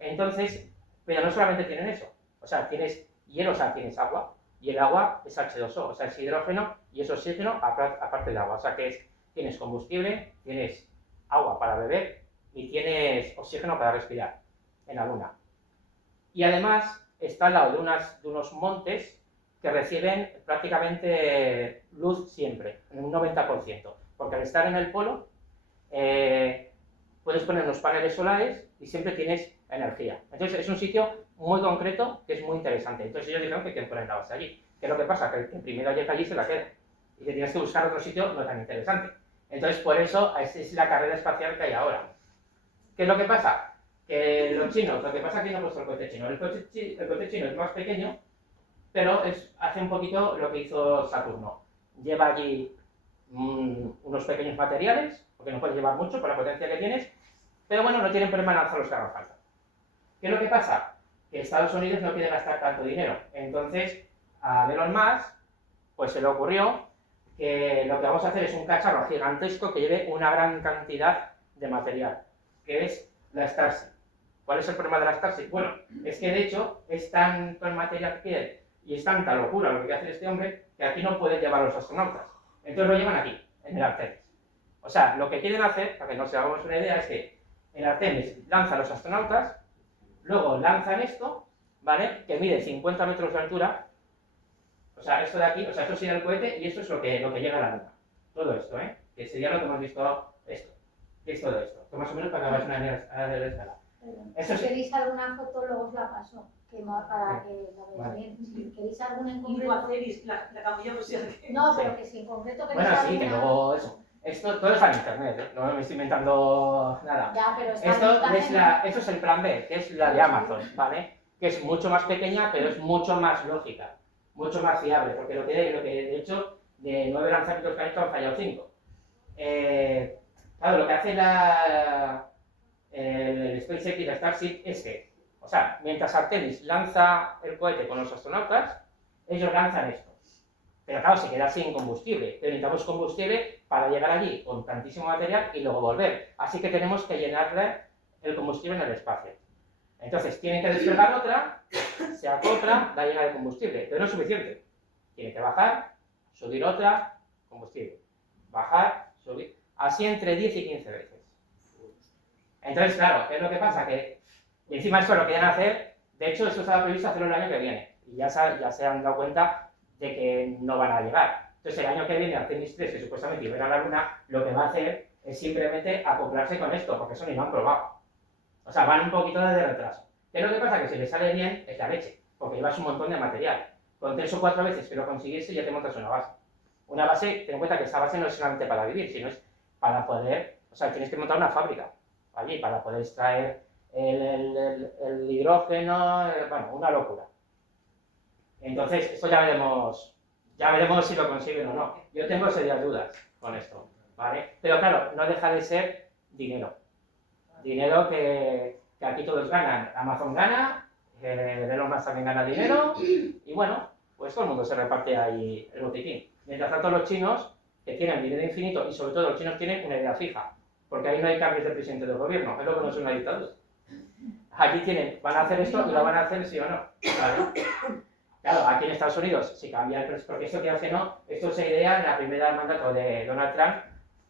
Entonces, pero no solamente tienen eso, o sea, tienes hielo, o sea, tienes agua, y el agua es H2O, o sea, es hidrógeno y es oxígeno aparte del agua, o sea, que tienes combustible, tienes agua para beber y tienes oxígeno para respirar en la Luna. Y además está al lado de unos montes que reciben prácticamente luz siempre, en un 90%, porque al estar en el polo puedes poner unos paneles solares y siempre tienes energía. Entonces es un sitio muy concreto que es muy interesante. Entonces ellos dijeron que quieren poner la base allí. ¿Qué es lo que pasa? Que el que primero llega allí se la queda y que tienes que buscar otro sitio no tan interesante. Entonces por eso es la carrera espacial que hay ahora. ¿Qué es lo que pasa? Que los chinos, lo que pasa aquí no he puesto el cohete chino. El cohete chino es más pequeño, pero hace un poquito lo que hizo Saturno. Lleva allí unos pequeños materiales, porque no puedes llevar mucho por la potencia que tienes, pero bueno, no tienen problema en lanzar los que hagan falta. ¿Qué es lo que pasa? Que Estados Unidos no quiere gastar tanto dinero. Entonces, a Elon Musk, pues se le ocurrió que lo que vamos a hacer es un cacharro gigantesco que lleve una gran cantidad de material, que es la Starship. ¿Cuál es el problema de la Starship? Bueno, es que de hecho es tanto el material que quiere y es tanta locura lo que quiere hacer este hombre que aquí no pueden llevar los astronautas. Entonces lo llevan aquí, en el Artemis. O sea, lo que quieren hacer, para que nos hagamos una idea, es que el Artemis lanza a los astronautas, luego lanzan esto, ¿vale? Que mide 50 metros de altura. O sea, esto de aquí, o sea, esto sería el cohete y esto es lo que llega a la Luna. Todo esto, ¿eh? Que sería lo que hemos visto esto. ¿Qué es todo esto? Que más o menos para que hagáis una idea de escala. Si queréis alguna foto, luego os la paso, para que lo veáis bien. Si queréis alguna en concreto... la cambiamos ya. No, pero que si en concreto queréis Bueno, sí, alguna... que luego eso. Esto todo está en internet, ¿eh? No me estoy inventando nada. Ya, pero está Esto es el plan B, que es la de Amazon, ¿vale? Que es mucho más pequeña, pero es mucho más lógica, mucho más fiable, porque lo que de hecho, de 9 lanzamientos que han hecho han fallado 5. Claro, lo que hace el SpaceX y la Starship es que, o sea, mientras Artemis lanza el cohete con los astronautas, ellos lanzan esto. Pero claro, se queda sin combustible. Pero necesitamos combustible para llegar allí con tantísimo material y luego volver. Así que tenemos que llenarle el combustible en el espacio. Entonces, tienen que despegar otra, se acopla, da llena de combustible. Pero no es suficiente. Tiene que bajar, subir otra, combustible. Bajar, subir. Así entre 10 y 15 veces. Entonces, claro, ¿qué es lo que pasa? Que y encima esto lo quieren hacer. De hecho, esto estaba previsto hacerlo el año que viene. Y ya se han dado cuenta de que no van a llegar. Entonces el año que viene Artemis 3, que supuestamente iba a ir a la Luna, lo que va a hacer es simplemente acoplarse con esto, porque eso ni lo han probado. O sea, van un poquito de retraso. ¿Qué es lo que pasa? Que si le sale bien, es la leche, porque llevas un montón de material. Con 3 o 4 veces que lo consiguiese ya te montas una base. Una base, ten en cuenta que esta base no es solamente para vivir, sino es para poder, o sea, tienes que montar una fábrica allí para poder extraer el hidrógeno, bueno, una locura. Entonces, esto ya veremos si lo consiguen o no. Yo tengo serias dudas con esto, ¿vale? Pero claro, no deja de ser dinero. Dinero que aquí todos ganan. Amazon gana, Elon Musk también gana dinero, y bueno, pues todo el mundo se reparte ahí el botiquín. Mientras tanto los chinos, que tienen dinero infinito y sobre todo los chinos tienen una idea fija, porque ahí no hay cambios de presidente del gobierno, es lo que no es una dictadura. Aquí tienen, van a hacer esto y lo van a hacer sí o no, ¿vale? Claro, aquí en Estados Unidos, si cambia el presidente, porque esto que hace no, esto se idea en la primera mandato de Donald Trump,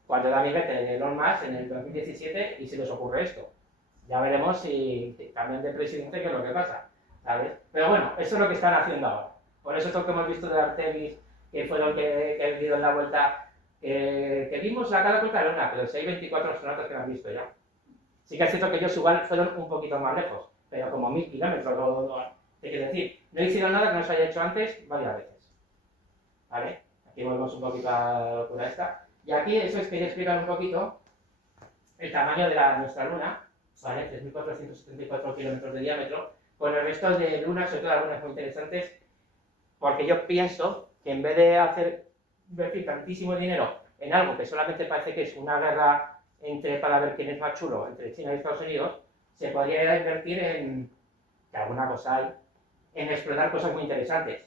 cuando da amiguete de Elon Musk en el 2017 y se les ocurre esto. Ya veremos si cambian de presidente, qué es lo que pasa, ¿sabes? Pero bueno, eso es lo que están haciendo ahora. Por eso esto que hemos visto de Artemis, que fueron que dieron la vuelta, que vimos la cara vuelta de luna, pero si hay 24 astronautas que lo han visto ya. Sí que es cierto que ellos igual fueron un poquito más lejos, pero como 1000 kilómetros, te quiero decir, no hicieron nada que no se haya hecho antes varias veces. ¿Vale? Aquí volvemos un poquito a la locura esta. Y aquí eso es que explicar un poquito el tamaño de nuestra luna, ¿vale? 3.474 kilómetros de diámetro, con el resto de lunas, sobre todo algunas muy interesantes, porque yo pienso que en vez de invertir tantísimo dinero en algo que solamente parece que es una guerra para ver quién es más chulo entre China y Estados Unidos, se podría invertir en, que alguna cosa hay, en explorar cosas muy interesantes.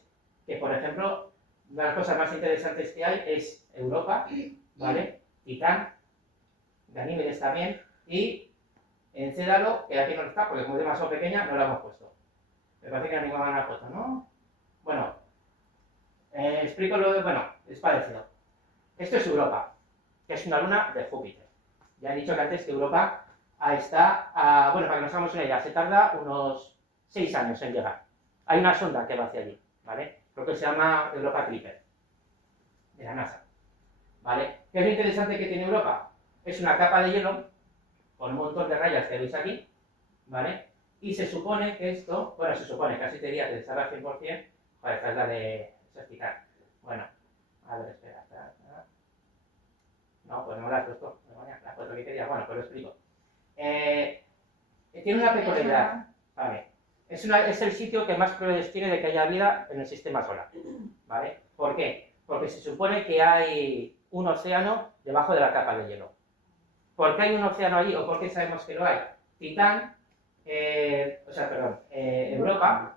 Que por ejemplo, una de las cosas más interesantes que hay es Europa, ¿vale? Titán, Ganímedes también, y Encédalo, que aquí no está, porque como es demasiado pequeña, no la hemos puesto. Me parece que animaban la foto, ¿no? Bueno, explico bueno, es parecido. Esto es Europa, que es una luna de Júpiter. Ya he dicho que antes que Europa está, bueno, para que nos hagamos una idea, se tarda unos 6 años en llegar. Hay una sonda que va hacia allí, ¿vale? Creo que se llama Europa Clipper, de la NASA, ¿vale? ¿Qué es lo interesante que tiene Europa? Es una capa de hielo con un montón de rayas que veis aquí, ¿vale? Y se supone que esto, bueno, se supone, casi te diría que se sabe al 100%, joder, esta es la de explicar. Bueno, a ver, espera. No, pues no me la has puesto, la foto que quería, bueno, pues lo explico. Tiene una peculiaridad, ¿vale? Es el sitio que más probabilidades tiene de que haya vida en el sistema solar, ¿vale? ¿Por qué? Porque se supone que hay un océano debajo de la capa de hielo. ¿Por qué hay un océano allí o por qué sabemos que lo hay? Titán, Europa,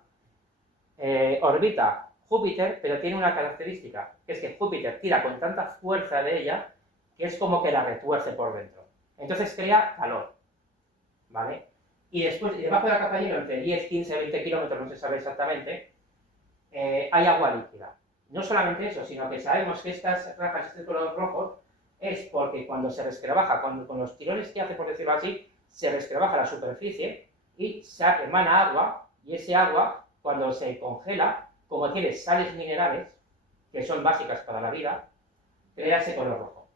orbita Júpiter, pero tiene una característica, que es que Júpiter tira con tanta fuerza de ella que es como que la retuerce por dentro. Entonces crea calor, ¿vale? Y después, debajo de la capa de hielo, entre 10, 15, 20 kilómetros, no se sabe exactamente, hay agua líquida. No solamente eso, sino que sabemos que estas rajas, este color rojo, es porque cuando se resquebraja, con los tirones que hace, por decirlo así, se resquebraja la superficie y se emana agua, y ese agua, cuando se congela, como tiene sales minerales, que son básicas para la vida, crea ese color rojo.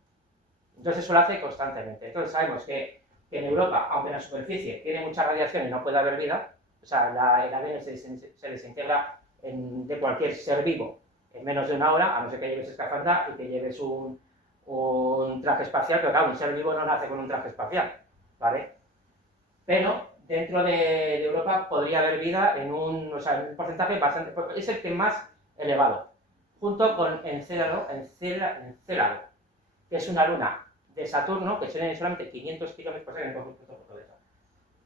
Entonces eso lo hace constantemente. Entonces sabemos que en Europa, aunque en la superficie tiene mucha radiación y no puede haber vida, o sea, el ADN se desintegra de cualquier ser vivo en menos de una hora, a no ser que lleves escafandra y que lleves un traje espacial, pero claro, un ser vivo no nace con un traje espacial, ¿vale? Pero dentro de Europa podría haber vida en un porcentaje bastante, es el que más elevado, junto con Encélado, que es una luna de Saturno, que tiene solamente 500 kilómetros,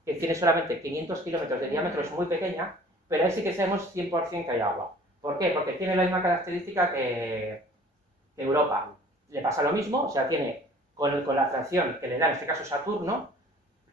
que tiene solamente 500 kilómetros de diámetro, es muy pequeña, pero ahí sí que sabemos 100% que hay agua. ¿Por qué? Porque tiene la misma característica que Europa. Le pasa lo mismo, o sea, tiene con la atracción que le da, en este caso Saturno,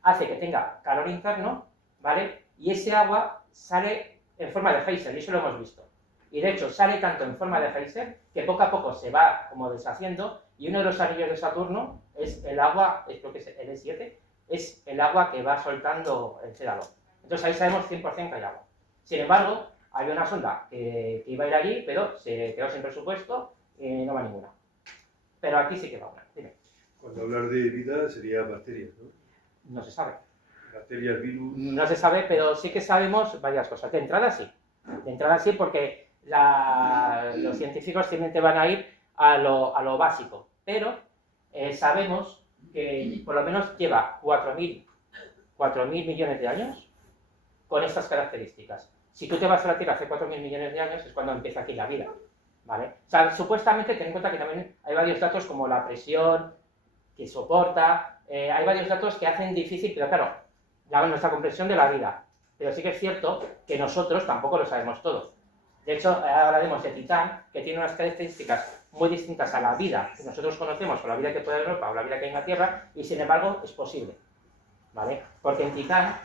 hace que tenga calor interno, ¿vale? Y ese agua sale en forma de geyser, y eso lo hemos visto. Y de hecho sale tanto en forma de geyser que poco a poco se va como deshaciendo, y uno de los anillos de Saturno es el agua, creo que es el E7, es el agua que va soltando el Encélado. Entonces ahí sabemos 100% que hay agua. Sin embargo, hay una sonda que iba a ir allí, pero se quedó sin presupuesto y no va ninguna. Pero aquí sí que va una. Dime. Cuando hablar de vida sería bacterias, ¿no? No se sabe. Bacterias, virus. No se sabe, pero sí que sabemos varias cosas. De entrada sí. De entrada sí, porque los científicos simplemente van a ir a lo básico. Pero sabemos que por lo menos lleva 4.000 millones de años con estas características. Si tú te vas a la Tierra hace 4.000 millones de años es cuando empieza aquí la vida, ¿vale? O sea, supuestamente, ten en cuenta que también hay varios datos como la presión que soporta, hay varios datos que hacen difícil, pero claro, nuestra comprensión de la vida. Pero sí que es cierto que nosotros tampoco lo sabemos todo. De hecho, ahora hablaremos de Titán, que tiene unas características muy distintas a la vida que nosotros conocemos, o la vida que puede haber en Europa, o la vida que hay en la Tierra, y sin embargo es posible, ¿vale? Porque en Titán,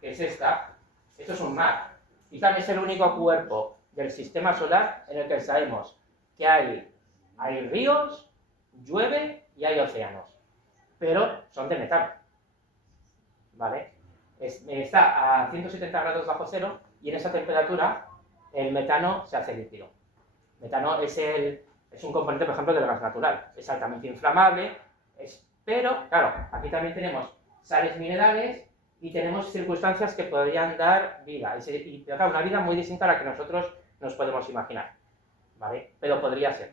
que es esta, esto es un mar. Titán es el único cuerpo del sistema solar en el que sabemos que hay ríos, llueve y hay océanos, pero son de metano, ¿vale? Está a 170 grados bajo cero y en esa temperatura el metano se hace líquido. Metano es un componente, por ejemplo, del gas natural. Es altamente inflamable, pero, claro, aquí también tenemos sales minerales y tenemos circunstancias que podrían dar vida. Pero claro, una vida muy distinta a la que nosotros nos podemos imaginar, ¿vale? Pero podría ser.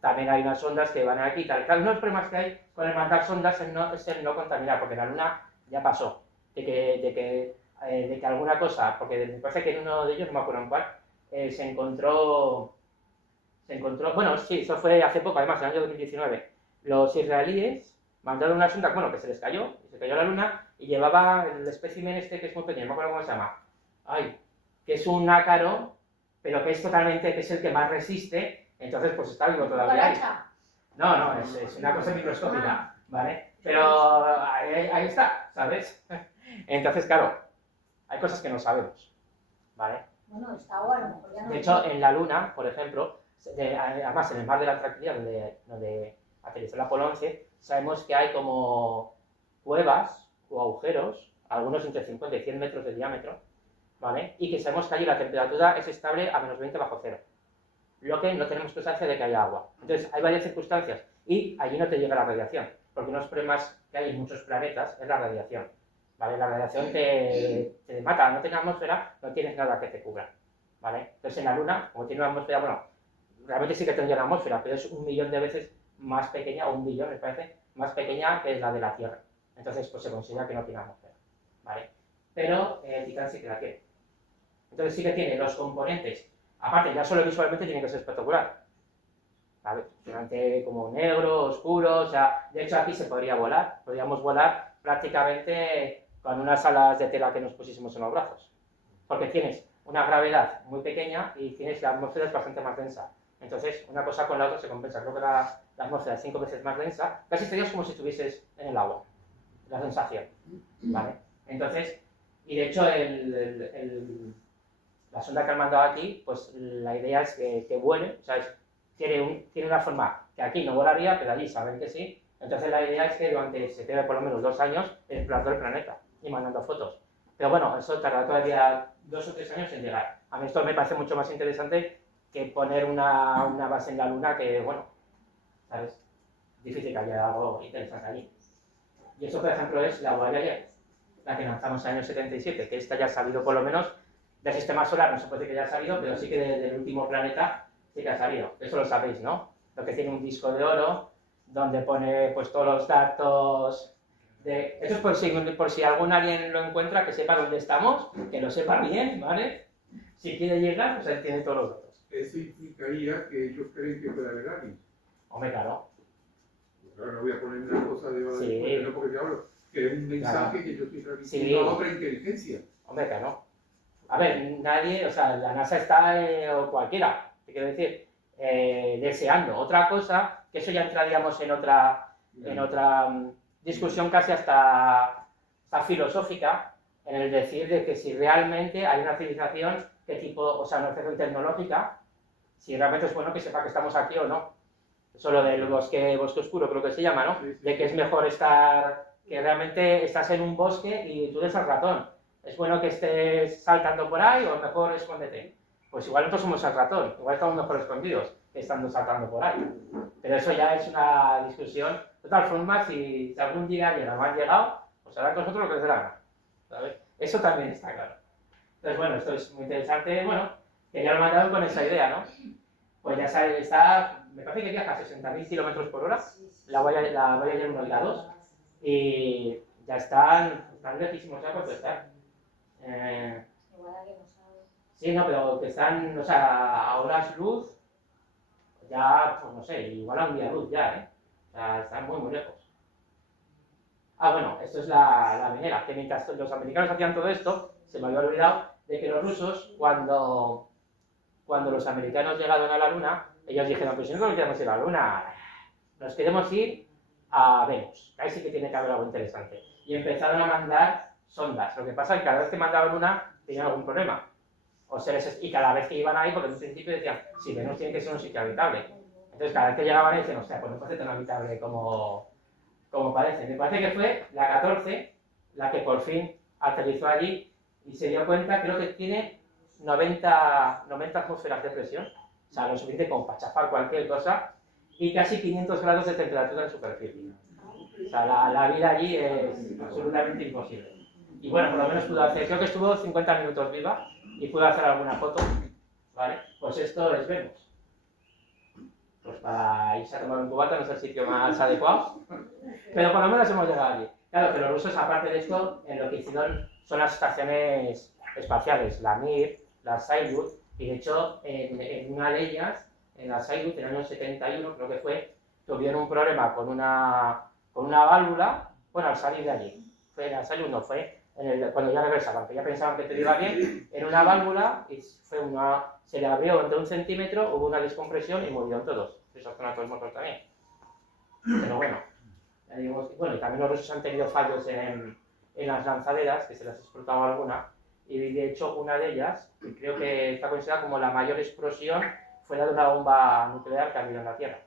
También hay unas sondas que van aquí y tal. Claro, uno de los problemas que hay con el mandar sondas es el no contaminar, porque la Luna ya pasó. De que alguna cosa, porque me parece que en uno de ellos, no me acuerdo en cuál, se encontró, bueno, sí, eso fue hace poco, además, en el año 2019. Los israelíes mandaron una sonda, bueno, que se les cayó, y se cayó a la Luna, y llevaba el espécimen este que es muy pequeño, no me acuerdo cómo se llama. Ay, que es un ácaro, pero que es totalmente, que es el que más resiste, entonces pues está vivo todavía ahí. No, es una cosa microscópica, ¿vale? Pero ahí está, ¿sabes? Entonces, claro, hay cosas que no sabemos, ¿vale? Bueno, está o a lo mejor ya no. De hecho, en la Luna, por ejemplo, además en el mar de la Tranquilidad, donde aterrizó el Apolo 11, sabemos que hay como cuevas o agujeros, algunos entre 50 y 100 metros de diámetro, ¿vale? Y que sabemos que allí la temperatura es estable a menos 20 bajo cero, lo que no tenemos constancia de que haya agua. Entonces, hay varias circunstancias y allí no te llega la radiación, porque uno de los problemas que hay en muchos planetas es la radiación, ¿vale? La radiación te mata, no tienes atmósfera, no tienes nada que te cubra, ¿vale? Entonces, en la Luna, como tiene una atmósfera, bueno, realmente sí que tendría una atmósfera, pero es 1.000.000 de veces más pequeña, o 1.000.000.000, me parece, más pequeña que la de la Tierra. Entonces, pues se considera que no tiene atmósfera, ¿vale? Pero Titán sí que la tiene. Entonces sí que tiene los componentes. Aparte, ya solo visualmente tiene que ser espectacular, ¿vale? Durante como negro, oscuro, o sea, de hecho aquí se podría volar, podríamos volar prácticamente con unas alas de tela que nos pusiésemos en los brazos, porque tienes una gravedad muy pequeña y tienes la atmósfera es bastante más densa, entonces una cosa con la otra se compensa. Creo que la atmósfera es 5 veces más densa, casi estarías como si estuvieses en el agua, la sensación, ¿vale? Entonces, y de hecho la sonda que han mandado aquí, pues la idea es que vuele, o sea, tiene una forma que aquí no volaría, pero allí saben que sí. Entonces la idea es que se quede por lo menos 2 años explorando el planeta y mandando fotos. Pero bueno, eso tarda todavía 2 o 3 años en llegar. A mí esto me parece mucho más interesante que poner una base en la Luna que, bueno, ¿sabes? Difícil que haya algo interesante allí. Y eso, por ejemplo, es la Voyager, la que lanzamos en el año 77, que esta ya ha salido por lo menos del sistema solar, no se puede decir que ya ha salido, pero sí que del último planeta sí que ha salido. Eso lo sabéis, ¿no? Lo que tiene un disco de oro, donde pone pues todos los datos de... Eso es por si algún alien lo encuentra, que sepa dónde estamos, que lo sepa bien, ¿vale? Si quiere llegar, pues ahí tiene todos los datos. Eso implicaría que ellos creen que puede haber alguien. Hombre, claro. Ahora no voy a poner una cosa de Sí. no, porque te hablo, que es un mensaje Claro. que yo estoy transmitiendo Sí. a otra inteligencia. Hombre, claro. A ver, nadie, o sea, la NASA está, o cualquiera, te quiero decir, deseando. Otra cosa, que eso ya entraríamos en otra discusión casi hasta filosófica, en el decir de que si realmente hay una civilización, qué tipo, o sea, una civilización tecnológica, si realmente es bueno que sepa que estamos aquí o no. Eso lo del bosque oscuro creo que se llama, ¿no? Sí, sí. De que es mejor que realmente estás en un bosque y tú eres el ratón. ¿Es bueno que estés saltando por ahí o mejor escóndete? Pues igual nosotros somos el ratón, igual estamos mejor escondidos que estando saltando por ahí. Pero eso ya es una discusión. De todas formas, si algún día no han llegado, pues harán con nosotros lo que les dé la gana, ¿sabes? Eso también está claro. Entonces, bueno, esto es muy interesante. Bueno, que ya lo han mandado con esa idea, ¿no? Pues ya sabes, me parece que viaja a 60.000 kilómetros por hora, la Voyager 1 y la 2, y ya están lejísimos ya por estar. Igual alguien no sabe. Sí, no, pero que están, o sea, a horas luz, ya, pues no sé, igual a un día luz ya, ¿eh? O sea, están muy, muy lejos. Ah, bueno, esto es la minera, que mientras los americanos hacían todo esto, se me había olvidado de que los rusos, cuando cuando los americanos llegaron a la Luna, ellos dijeron, pues si no nos queremos ir a la Luna, nos queremos ir a Venus. Ahí sí que tiene que haber algo interesante. Y empezaron a mandar sondas. Lo que pasa es que cada vez que mandaban una, tenían algún problema. Y cada vez que iban ahí, porque en un principio decían, sí, Venus tiene que ser un sitio habitable. Entonces cada vez que llegaban ahí decían, o sea, pues no parece tan habitable como parece. Me parece que fue la 14 la que por fin aterrizó allí y se dio cuenta, creo que tiene 90 atmósferas de presión, o sea, lo suficiente como para chafar cualquier cosa, y casi 500 grados de temperatura en superficie. O sea, la vida allí es absolutamente imposible. Y bueno, por lo menos pudo hacer, creo que estuvo 50 minutos viva y pudo hacer alguna foto, ¿vale? Pues esto es Venus. Pues para irse a tomar un cubata no es el sitio más adecuado, pero por lo menos hemos llegado allí. Claro que los rusos, aparte de esto, en lo que hicieron son las estaciones espaciales, la Mir, la Salyut, y de hecho, en una de ellas, en la Salyut, en el año 71, creo que fue, tuvieron un problema con una válvula, bueno, al salir de allí. Fue en la Salyut, no, fue cuando ya regresaban, que ya pensaban que te iba bien, en una válvula, y se le abrió entre 1 centímetro, hubo una descompresión y murieron todos. Esos astronautas muertos también. Pero bueno, ya digamos, bueno, y también los rusos han tenido fallos en las lanzaderas, que se les ha explotado alguna, y de hecho una de ellas, que creo que está considerada como la mayor explosión, fue la de una bomba nuclear que ha habido en la Tierra.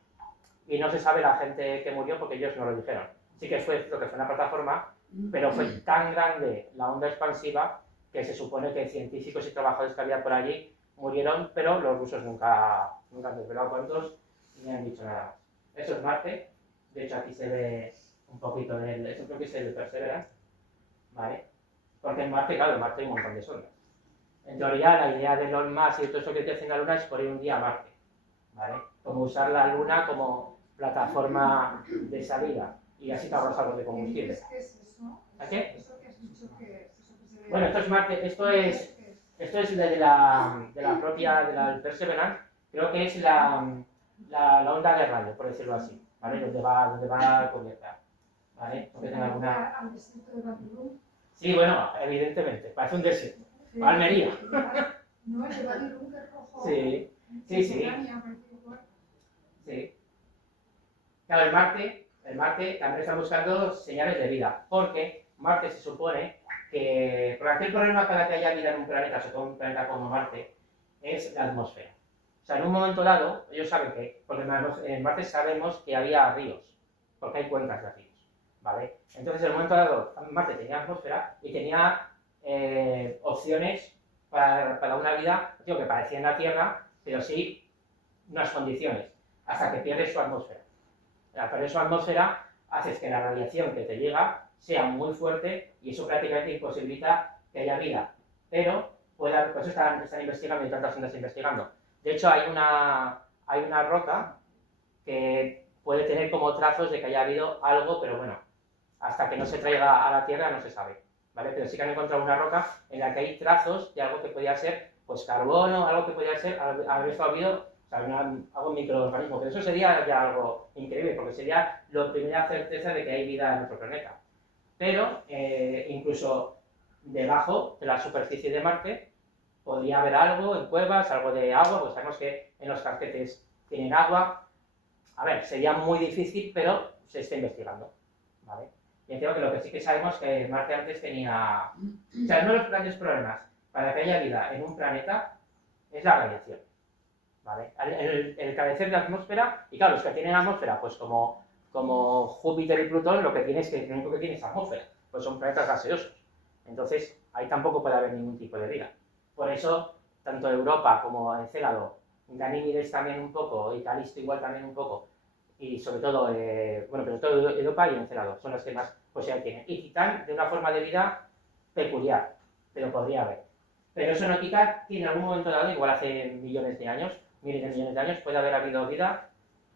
Y no se sabe la gente que murió porque ellos no lo dijeron. Sí que fue lo que fue una plataforma, pero fue tan grande la onda expansiva que se supone que científicos y trabajadores que había por allí murieron, pero los rusos nunca han desvelado cuántos ni han dicho nada más. Eso es Marte. De hecho, aquí se ve un poquito eso creo que es el Perseverance, ¿vale? Porque en Marte, claro, en Marte hay un montón de sondas. En teoría, la idea de Elon Musk y todo eso que te hacen la Luna es por ir un día a Marte, ¿vale? Como usar la Luna como plataforma de salida y así te ahorras algo de combustible. ¿Qué es eso? ¿A qué? Eso que has dicho que se ve. Bueno, esto es Marte, esto es de la propia, del Perseverance, creo que es la onda de radio, por decirlo así, ¿vale? Donde va a cubierta, ¿vale? Porque tiene alguna... Al desierto de Babilón. Sí, bueno, evidentemente, parece un desierto. Sí. Almería. No, el de Babilón que es rojo. Sí. Sí. Claro, el Marte también está buscando señales de vida, porque Marte se supone que, por aquel problema para que haya vida en un planeta, sobre todo un planeta como Marte, es la atmósfera. O sea, en un momento dado, ellos saben que, porque en Marte sabemos que había ríos, porque hay cuencas de ríos, ¿vale? Entonces, en un momento dado, Marte tenía atmósfera y tenía opciones para una vida, digo, que parecía en la Tierra, pero sí unas condiciones, hasta que pierde su atmósfera. Al perder su atmósfera, haces que la radiación que te llega sea muy fuerte y eso prácticamente imposibilita que haya vida. Pero, por eso están investigando y tantas ondas investigando. De hecho, hay una roca que puede tener como trazos de que haya habido algo, pero bueno, hasta que no se traiga a la Tierra no se sabe, ¿vale? Pero sí que han encontrado una roca en la que hay trazos de algo que podía ser, pues, carbono, algo que podía ser, haber estado habido, o sea, algo microorganismo, que eso sería ya algo increíble, porque sería la primera certeza de que hay vida en otro planeta. Pero, incluso debajo de la superficie de Marte, podría haber algo en cuevas, algo de agua, pues sabemos que en los casquetes tienen agua. A ver, sería muy difícil, pero se está investigando, ¿vale? Y entiendo que lo que sí que sabemos es que Marte antes tenía... O sea, uno de los grandes problemas para que haya vida en un planeta es la radiación, ¿vale? El carecer de atmósfera, y claro, los que tienen atmósfera, pues como Júpiter y Plutón, lo único que tiene es atmósfera, pues son planetas gaseosos. Entonces, ahí tampoco puede haber ningún tipo de vida. Por eso, tanto Europa como Encélado, Ganímedes también un poco, y Calisto igual también un poco, y sobre todo, bueno, pero todo Europa y Encélado son las que más posibilidad tienen. Y Titán, de una forma de vida peculiar, pero podría haber. Pero eso no quita que en algún momento dado, igual hace millones de años, miles de millones de años, puede haber habido vida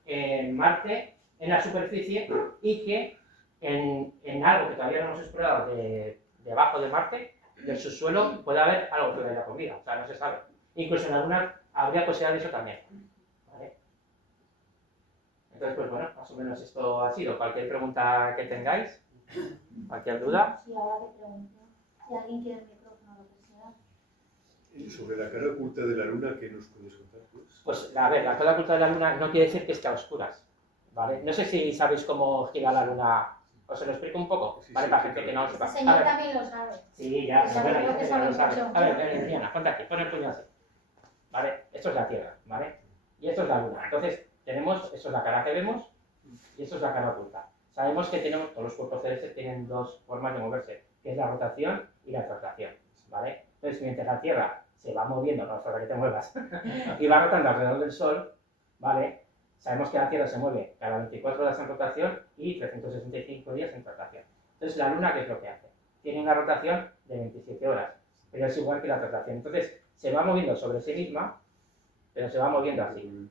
en Marte, en la superficie, y que en algo que todavía no hemos explorado debajo de Marte, del subsuelo, puede haber algo que haya con vida, o sea, no se sabe. Incluso en algunas habría posibilidad de eso también, ¿vale? Entonces, pues bueno, más o menos esto ha sido. Cualquier pregunta que tengáis, cualquier duda. Sí, ahora te pregunto. Si alguien quiere el micrófono o lo que sea. Y sobre la cara oculta de la luna, ¿qué nos puedes contar? Pues, a ver, la cara oculta de la luna no quiere decir que esté a oscuras, ¿vale? No sé si sabéis cómo gira la luna, os lo explico un poco, Sí, ¿vale? sí, Para sí, gente que claro. no lo sepa. Este A señor ver, también lo sabe. sí, ya, Pues pero bueno, creo que ya sabe lo sabes. mucho. A ver, Diana, ponte aquí, pon el puño así, ¿vale? Esto es la Tierra, ¿vale? Y esto es la luna. Entonces, tenemos, esto es la cara que vemos y esto es la cara oculta. Sabemos que tenemos, todos los cuerpos celestes tienen dos formas de moverse, que es la rotación y la traslación, ¿vale? Entonces, mientras la Tierra se va moviendo, no es para que te muevas, y va rotando alrededor del Sol, ¿vale? Sabemos que la Tierra se mueve cada 24 horas en rotación y 365 días en traslación. Entonces, la Luna, ¿qué es lo que hace? Tiene una rotación de 27 horas, pero es igual que la traslación. Entonces, se va moviendo sobre sí misma, pero se va moviendo así.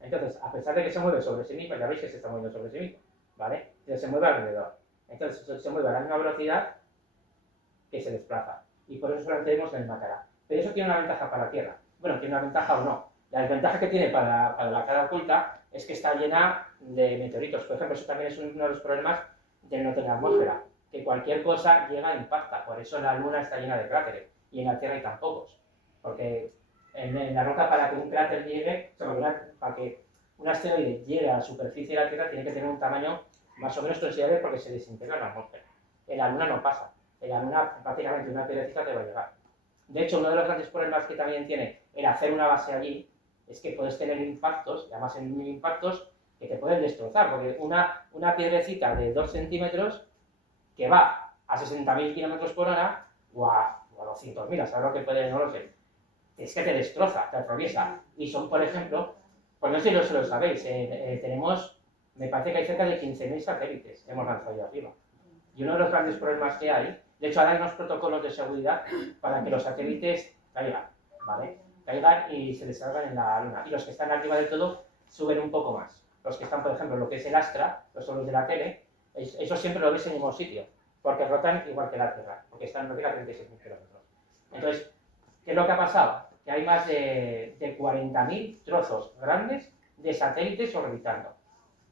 Entonces, a pesar de que se mueve sobre sí misma, ya veis que se está moviendo sobre sí misma, ¿vale? Pero se mueve alrededor. Entonces, se mueve a la misma velocidad que se desplaza. Y por eso solamente vemos la misma cara. Pero eso tiene una ventaja para la Tierra. Bueno, tiene una ventaja o no. La desventaja que tiene para la cara oculta es que está llena de meteoritos. Por ejemplo, eso también es uno de los problemas de no tener atmósfera. Que cualquier cosa llega e impacta. Por eso la Luna está llena de cráteres. Y en la Tierra hay tan pocos. Porque en la roca, para que un cráter llegue, o sea, para que un asteroide llegue a la superficie de la Tierra, tiene que tener un tamaño más o menos considerable porque se desintegra en la atmósfera. En la Luna no pasa. En la Luna prácticamente una piedrecita te va a llegar. De hecho, uno de los grandes problemas que también tiene el hacer una base allí es que puedes tener impactos, y además en impactos que te pueden destrozar, porque una piedrecita de 2 centímetros que va a 60.000 kilómetros por hora o a 200.000, ¿sabes lo que puede? No lo sé. Es que te destroza, te atraviesa. Y son, por ejemplo, pues no sé si lo sabéis, tenemos, me parece que hay cerca de 15.000 satélites que hemos lanzado ahí arriba. Y uno de los grandes problemas que hay, de hecho ahora hay unos protocolos de seguridad para que los satélites caigan, ¿vale? Caigan y se descargan en la Luna. Y los que están arriba del todo suben un poco más. Los que están, por ejemplo, lo que es el Astra, los solos de la tele, eso siempre lo ves en el mismo sitio, porque rotan igual que la Tierra, porque están a 36.000 kilómetros. Entonces, ¿qué es lo que ha pasado? Que hay más de 40.000 trozos grandes de satélites orbitando.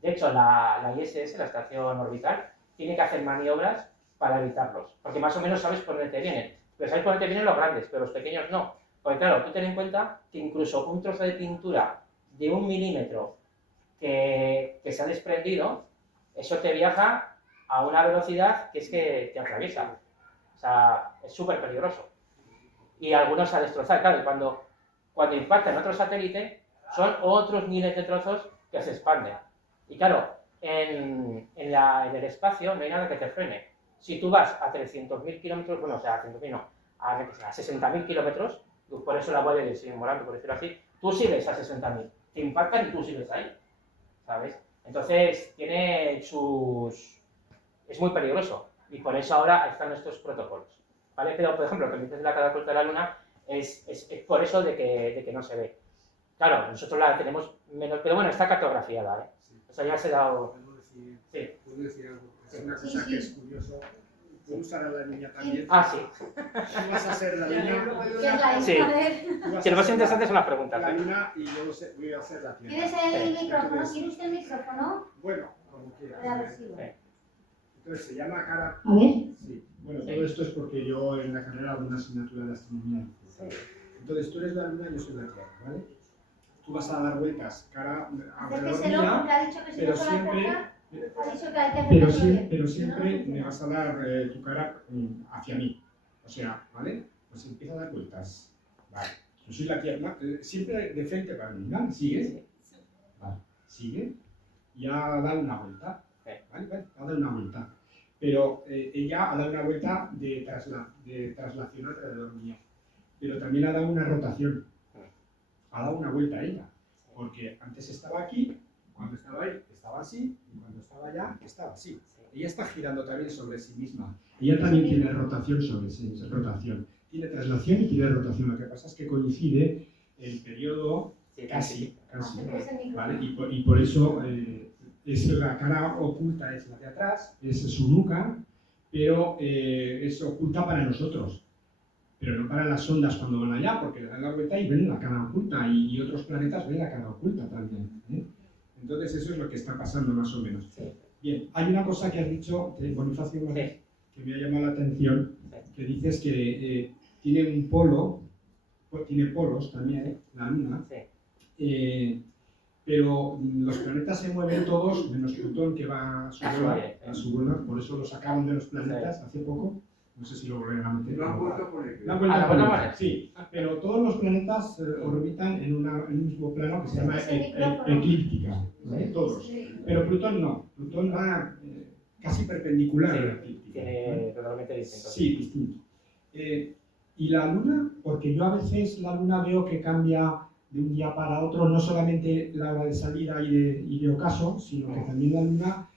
De hecho, la ISS, la estación orbital, tiene que hacer maniobras para evitarlos, porque más o menos sabes por dónde te vienen. Pero sabes por dónde te vienen los grandes, pero los pequeños no. Porque claro, tú ten en cuenta que incluso un trozo de pintura de 1 milímetro que se ha desprendido, eso te viaja a una velocidad que es que te atraviesa. O sea, es súper peligroso. Y algunos se ha destrozado. Claro, y cuando impacta en otro satélite, son otros miles de trozos que se expanden. Y claro, en el espacio no hay nada que te frene. Si tú vas a 300.000 kilómetros, bueno, o sea, a 300.000 no, a 60.000 kilómetros, por eso la Voyager sigue volando, por decirlo así, tú sigues a 60.000, te impactan y tú sigues ahí, ¿sabes? Entonces, tiene sus... es muy peligroso, y por eso ahora están estos protocolos, ¿vale? Pero, por ejemplo, lo que dices de la cara oculta de la Luna es por eso de que no se ve. Claro, nosotros la tenemos menos, pero bueno, está cartografiada, ¿eh? O sea, ya se ha dado... ¿Puedo decir algo? Es una Sí, cosa sí. que es curioso. ¿Puedo usar a la niña también? Ah, sí. Tú vas a ser la luna. ¿Qué es la Sí. hija de...? Tú vas Si lo a más ser interesante son las preguntas. la ¿eh? luna y yo voy a ser la tierra. ¿Quieres el Sí. micrófono? ¿Quiere usted el micrófono? Bueno, como quieras. A ver si... Entonces se llama cara. A ver. Sí. Bueno, todo esto es porque yo en la carrera hago una asignatura de astronomía. Entonces tú eres la luna y yo soy la tierra, ¿vale? Tú vas a dar vueltas cara alrededor Acérqueselo mía, porque ha dicho que si pero no se la siempre, acerca, ha dicho que hay que acercarse bien. pero Si no, no siempre funciona. me vas a dar tu cara hacia mí. O sea, ¿vale? Pues empieza a dar vueltas. Vale. Yo soy la tierra, siempre de frente para mí, ¿vale? ¿Sigue? Vale. Sigue. Y ha dado una vuelta. ¿Vale? Ha dado una vuelta. Pero ella ha dado una vuelta de traslación alrededor mío. Pero también ha dado una rotación. Ha dado una vuelta a ella. Porque antes estaba aquí, cuando estaba ahí estaba así, y cuando estaba allá estaba así. Ella está girando también sobre sí misma. Ella también tiene rotación sobre sí misma. Rotación. Tiene traslación y tiene rotación. Lo que pasa es que coincide el periodo casi. ¿Vale? Y por eso es la cara oculta es la de atrás, es su nuca, pero es oculta para nosotros. Pero no para las sondas cuando van allá, porque le dan la vuelta y ven la cara oculta, y otros planetas ven la cara oculta también. Entonces eso es lo que está pasando más o menos. Bien, hay una cosa que has dicho, Bonifacio, que me ha llamado la atención, que dices que tiene un polo tiene polos también, la Luna. Pero los planetas se mueven todos, menos Plutón, que va a su bola, por eso lo sacaron de los planetas hace poco. No sé si lo volverán a meter. Lo han vuelto a poner. Lo han vuelto a poner, sí. Pero todos los planetas orbitan en un mismo plano que se llama eclíptica. ¿Vale? Todos. Pero Plutón no. Plutón va casi perpendicular a la eclíptica. Tiene totalmente distinto. Sí, distinto. Y la Luna, porque yo a veces la Luna veo que cambia de un día para otro, no solamente la hora de salida y de ocaso, sino que también la Luna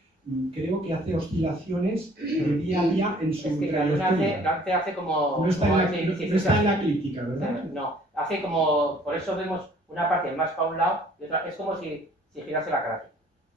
creo que hace oscilaciones de día a día en su Es que la Luna hace como... No está, como no está en la eclíptica, ¿verdad? No, hace como... Por eso vemos una parte más para un lado y otra... Es como si girase la cara,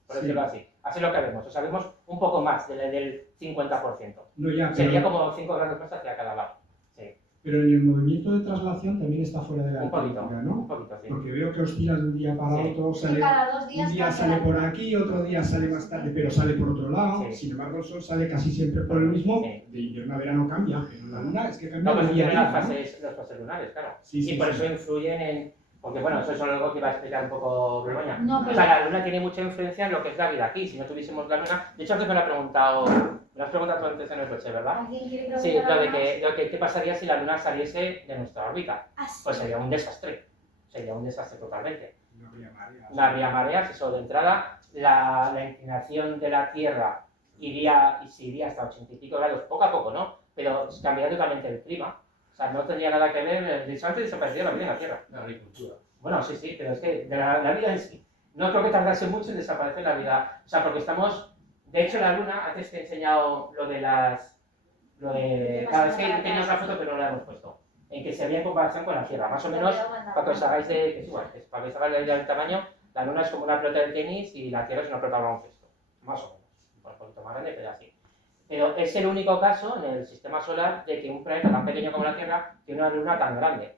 por decirlo así. Así es lo que vemos. O sea, vemos un poco más del 50%. No, ya, sería como 5 grados más hacia cada lado. Sí. Pero en el movimiento de traslación también está fuera de la eclíptica, ¿no? Un poquito, sí. Porque veo que oscila de un día para otro, sale, cada 2 días un día sale por aquí, otro día sale más tarde, pero sale por otro lado. Sí. Sin embargo, el Sol sale casi siempre por el mismo. Sí. De invierno a verano cambia, pero la Luna es que cambia No, de pues día a tiene día, las ¿no? fases lunares, claro. Sí, sí, y por sí. eso influyen en... Porque bueno, eso es algo que iba a explicar un poco Begoña. No, pero... O sea, la Luna tiene mucha influencia en lo que es la vida aquí. Si no tuviésemos la Luna... De hecho, antes me lo has preguntado tú antes en el coche, ¿verdad? ¿Alguien quiere preguntar Sí, lo algo de más? que qué pasaría si la Luna saliese de nuestra órbita. Ah, sí. Pues sería un desastre. Sería un desastre totalmente. No habría mareas. No habría mareas, eso de entrada. La inclinación de la Tierra iría hasta 80 y pico grados, poco a poco, ¿no? Pero cambiaría totalmente el clima. O sea, no tendría nada que ver, de hecho antes desaparecería la vida en la Tierra. La agricultura. Bueno, sí, pero es que de la vida en sí, no creo que tardase mucho en desaparecer la vida. O sea, porque estamos, de hecho la Luna, antes te he enseñado lo de claro, es que tenía otra foto pero no la hemos puesto, en que se veía en comparación con la Tierra, más o menos, para que os hagáis que es igual, para que os hagáis del tamaño, la Luna es como una pelota de tenis y la Tierra es una pelota de baloncesto, más o menos, un poquito más grande, pero así. Pero es el único caso en el sistema solar de que un planeta tan pequeño como la Tierra tiene una luna tan grande,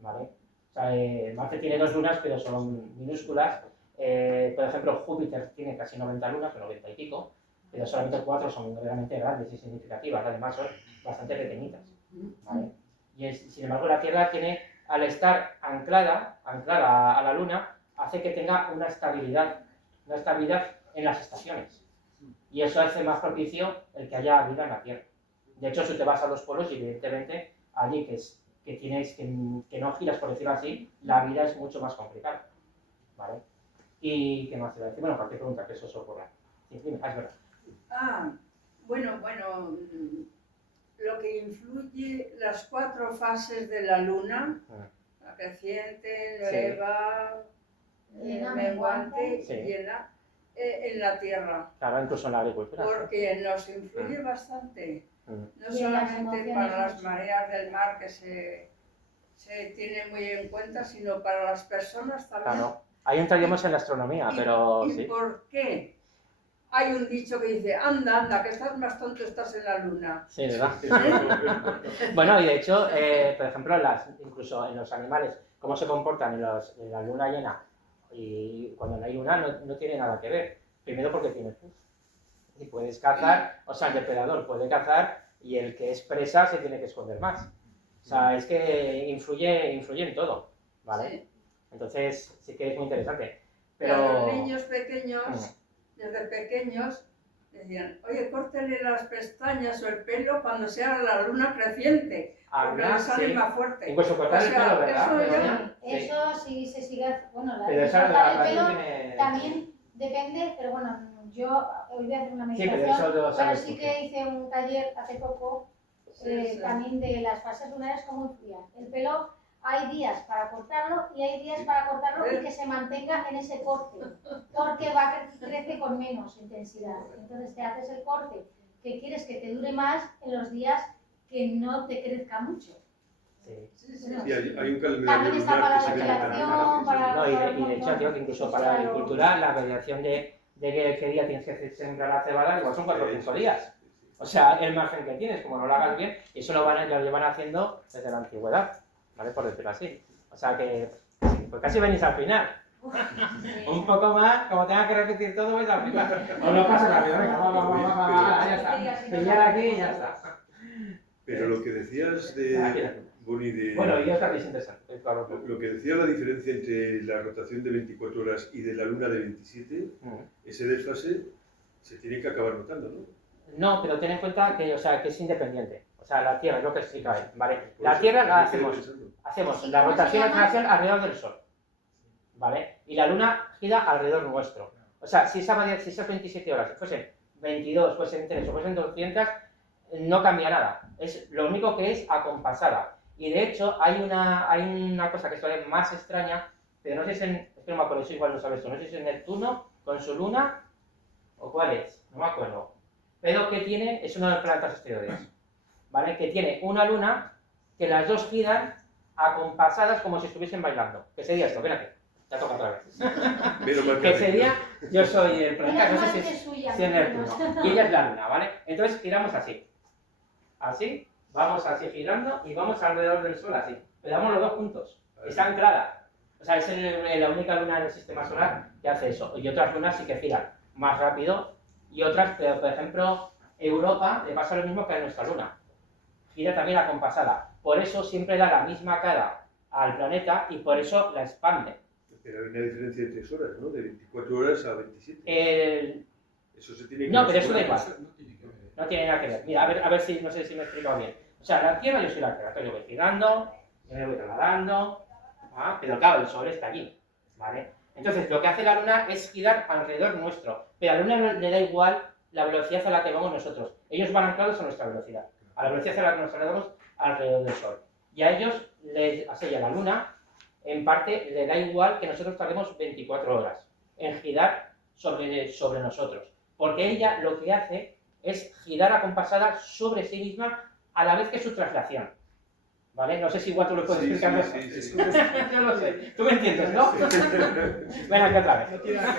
¿vale? O sea, Marte tiene 2 lunas, pero son minúsculas. Por ejemplo, Júpiter tiene casi 90 lunas, o 90 y pico, pero solamente 4 son realmente grandes y significativas, además son bastante pequeñitas, ¿vale? Y sin embargo, la Tierra tiene, al estar anclada a la Luna, hace que tenga una estabilidad en las estaciones. Y eso hace más propicio el que haya vida en la Tierra. De hecho, si te vas a los polos, evidentemente, allí que no giras, por decirlo así, la vida es mucho más complicada, ¿vale? ¿Y qué más te iba a decir? Bueno, cualquier pregunta que eso os ocurra. Sí, dime, es verdad. Bueno, lo que influye las 4 fases de la Luna, la creciente, nueva, menguante, Sí. llena, en la Tierra. Claro, incluso en la agricultura. Porque nos influye bastante, no Y en las solamente emociones para las mucho. mareas del mar que se tiene muy en cuenta, sino para las personas también. Claro. Ahí entraríamos en la astronomía, pero ¿Y sí. por qué? Hay un dicho que dice, anda, que estás más tonto, estás en la Luna. Sí, ¿verdad? Bueno, y de hecho, por ejemplo, incluso en los animales, cómo se comportan en la luna llena y cuando no hay luna no tiene nada que ver. Primero porque tienes luz. Y puedes cazar, o sea, el depredador puede cazar y el que es presa se tiene que esconder más. O sea, es que influye en todo, ¿vale? Sí. Entonces, sí que es muy interesante. Pero Pero... los niños pequeños, desde pequeños, decían, oye, córtele las pestañas o el pelo cuando sea la luna creciente, porque le sale sí. más fuerte. Incluso cortar el pelo, ¿verdad? eso ya... Sí. Eso sí se sigue, bueno, Pero esa cortar el relación pelo tiene... también depende, pero bueno, yo hoy voy a hacer una Sí, pero meditación, eso lo pero sabes sí tú, que hice un taller hace poco Sí. también de las fases lunares, cómo influían. El pelo hay días para cortarlo y hay días para cortarlo y que se mantenga en ese corte, porque crece con menos intensidad. Entonces te haces el corte que quieres que te dure más en los días que no te crezca mucho. Sí. Sí. Y hay un calendario También está para lunar que la se ve depilación, para... No, y de hecho, tío, que incluso para la agricultura, la variación de qué día tienes que sembrar la cebada, igual son 4 o 5 días. O sea, el margen que tienes, como no lo hagas bien, y eso lo llevan haciendo desde la antigüedad, ¿vale? Por decirlo así. O sea que, sí, pues casi venís al final. Un poco más, como tengas que repetir todo, vais al final. O no pasa rápido, venga, va, ya está. Pillar aquí y ya está. Pero lo que decías Aquí de, la luna. Boni, Bueno, y otra que es interesante. Claro, lo que decía la diferencia entre la rotación de 24 horas y de la luna de 27, ese desfase se tiene que acabar notando, ¿no? No, pero ten en cuenta que, o sea, que es independiente. O sea, la Tierra es lo que explica él, ¿vale? Por La eso, Tierra la me quedé hacemos pensando. Sí, la ¿cómo se rotación llama? internacional alrededor del Sol, ¿vale? Y la Luna gira alrededor nuestro. O sea, si esas 27 horas fuesen 22, fuesen 3 o fuesen 200, no cambia nada. Lo único que es acompasada. Y de hecho, hay una cosa que es todavía más extraña, pero no sé si es que no me acuerdo, eso igual lo sabes tú, no sé si es Neptuno con su Luna o cuál es, no me acuerdo. Pero que tiene, es uno de los planetas exteriores, ¿vale? Que tiene una luna que las dos giran acompasadas como si estuviesen bailando. ¿Qué sería esto? Ven aquí, ya toca otra vez. Menos mal que Que has sería, venido. yo soy el planeta, Menos no sé mal si que es, suya, si es menos. Neptuno, y ella es la luna, ¿vale? Entonces giramos así, así, vamos así girando y vamos alrededor del Sol así. Pero damos los dos juntos, está anclada. O sea, es la única luna en el sistema solar que hace eso. Y otras lunas sí que giran más rápido y otras, pero por ejemplo, Europa le pasa lo mismo que a nuestra luna. Gira también acompasada. Por eso siempre da la misma cara al planeta y por eso la expande. Pero hay una diferencia de 3 horas, ¿no? De 24 horas a 27. Eso se tiene que No, pero eso da igual. Eso no tiene que ver. No tiene nada que ver. Mira, a ver si, no sé si me he explicado bien. O sea, la Tierra, yo soy la Tierra, entonces yo voy girando, yo me voy trasladando, pero claro, el Sol está allí, ¿vale? Entonces, lo que hace la Luna es girar alrededor nuestro, pero a la Luna le da igual la velocidad a la que vamos nosotros. Ellos van anclados a nuestra velocidad, a la velocidad a la que nos trasladamos alrededor del Sol. Y a ellos, o sea, y a la Luna, en parte, le da igual que nosotros tardemos 24 horas en girar sobre nosotros, porque ella lo que hace es girar acompasada sobre sí misma a la vez que su traslación. ¿Vale? No sé si igual tú lo puedes Sí, explicar sí, mejor. sí, sí. Yo lo sé. Tú me entiendes, ¿no? Ven aquí otra vez. No tiene nada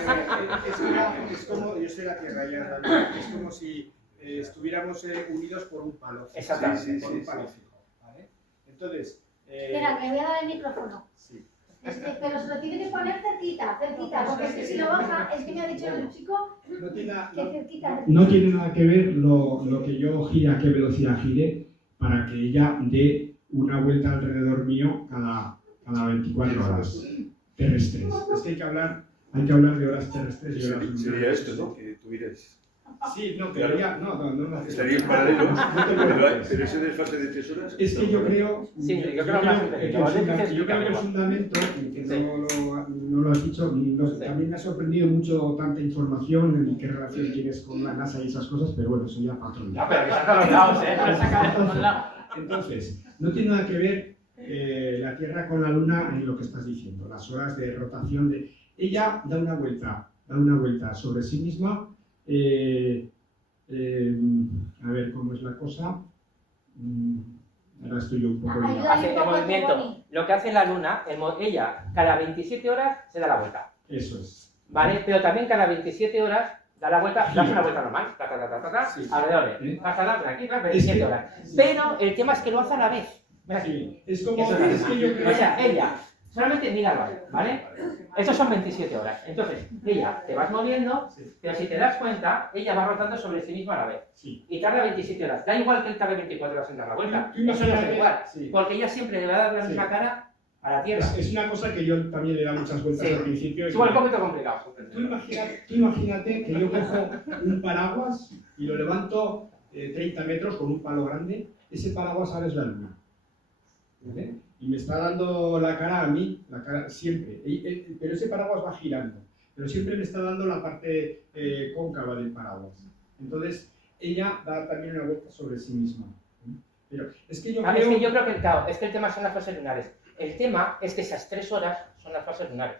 que ver. Es como, yo soy la Tierra, ella es la Luna. Es como si estuviéramos unidos por un palo. Exactamente. Sí, Por sí, un sí, palo sí. fijo. ¿Vale? Entonces. Espera, que voy a dar el micrófono. Sí. Pero se lo tiene que poner cerquita, porque es que si lo baja, es que me ha dicho el chico No tiene, que cerquita. no tiene nada que ver lo que yo gire, a qué velocidad gire, para que ella dé una vuelta alrededor mío cada 24 horas terrestres. Es que hay que hablar de horas terrestres y horas lunares. Sería esto, ¿no? Que tuvierais. Sí, no, pero ya, no. Estaría en paralelo. No te Pero preocupes. ese desfase de 3 horas. Es que yo creo, Sí, yo creo que lo has entendido. yo creo que el fundamento, que no lo has dicho, también me ha sorprendido mucho tanta información y qué relación tienes con la NASA y esas cosas, pero bueno, eso ya para otro día. No, pero que saca los lados, ¿eh? No saca de todos lados. Entonces, no tiene nada que ver la Tierra con la Luna en lo que estás diciendo, las horas de rotación de... Ella da una vuelta sobre sí misma. A ver cómo es la cosa. Ahora estoy yo un poco... Ayuda. Hace el movimiento. Lo que hace la Luna, ella cada 27 horas se da la vuelta. Eso es. ¿Vale? Pero también cada 27 horas da la vuelta, das una vuelta normal, Sí. alrededor de. Vas a dar por aquí, 27 Es que- horas. Pero el tema es que lo hace a la vez. Mira aquí. Sí, es como... Eso es Es que yo creo... O sea, ella, solamente míralo, ¿vale? Estos son 27 horas. Entonces, ella te vas moviendo, Sí, pero si te das cuenta, ella va rotando sobre sí misma a la vez. sí. Y tarda 27 horas. Da igual que él tarde 24 horas en dar la vuelta. Tú Eso no imagínate- es igual. sí. Porque ella siempre le va a dar la Sí. misma cara a la Tierra. Es una cosa que yo también le da muchas vueltas Sí. al principio. Es igual un poquito complicado. Tú imagínate que yo cojo un paraguas y lo levanto 30 metros con un palo grande. Ese paraguas ahora es la luna. ¿Vale? Y me está dando la cara a mí, la cara siempre. Pero ese paraguas va girando. Pero siempre me está dando la parte cóncava del paraguas. Entonces, ella da también una vuelta sobre sí misma. Pero es que yo creo... Es que yo creo que claro, es que el tema son las fases lunares. El tema es que esas 3 horas son las fases lunares.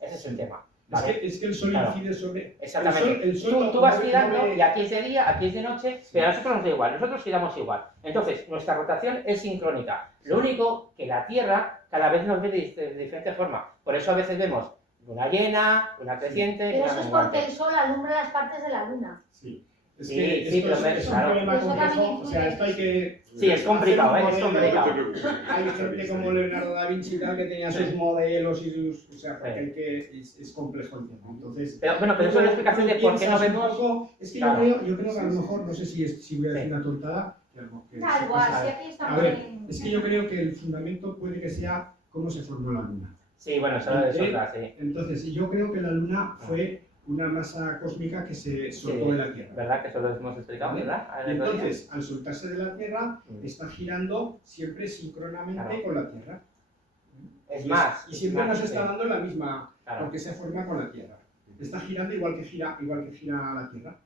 Ese es el tema. ¿Vale? Es que el sol Claro. incide sobre... Exactamente. El sol Tú vas no- girando no- y aquí es de día, aquí es de noche, pero a nosotros nos da igual, nosotros giramos igual. Entonces, nuestra rotación es sincrónica. Lo único que la Tierra cada vez nos ve de diferente forma. Por eso a veces vemos luna llena, luna creciente, Pero luna eso es menguante. porque el sol alumbra las partes de la luna. Sí. Es Sí, que sí, esto pero es un claro. problema Eso también complejo. O influye. sea, esto hay que... Sí, es complicado, hacer un es modelo. No te complicado. preocupes. Hay gente como Leonardo da Vinci y tal que tenía sus modelos y sus... O sea, porque Sí. hay que... Es complejo el tema. Entonces... Pero bueno, pero eso es la explicación de por qué no piensas un vemos. poco- es que Claro. yo creo que a lo mejor, no sé si voy a decir Sí. una tontada, Da igual, si aquí A estamos ver, en... es que yo creo que el fundamento puede que sea cómo se formó la Luna. Sí, bueno, eso es otra, sí. Entonces, yo creo que la Luna fue una masa cósmica que se soltó Sí, de la Tierra. ¿Verdad? Que eso lo hemos explicado, ¿Vale? ¿verdad? Y entonces, al soltarse de la Tierra, Mm. está girando siempre sincronamente Claro. con la Tierra. Es Y más. y siempre es más, nos está sí. dando la misma, Claro. porque se forma con la Tierra. Está girando igual que gira la Tierra.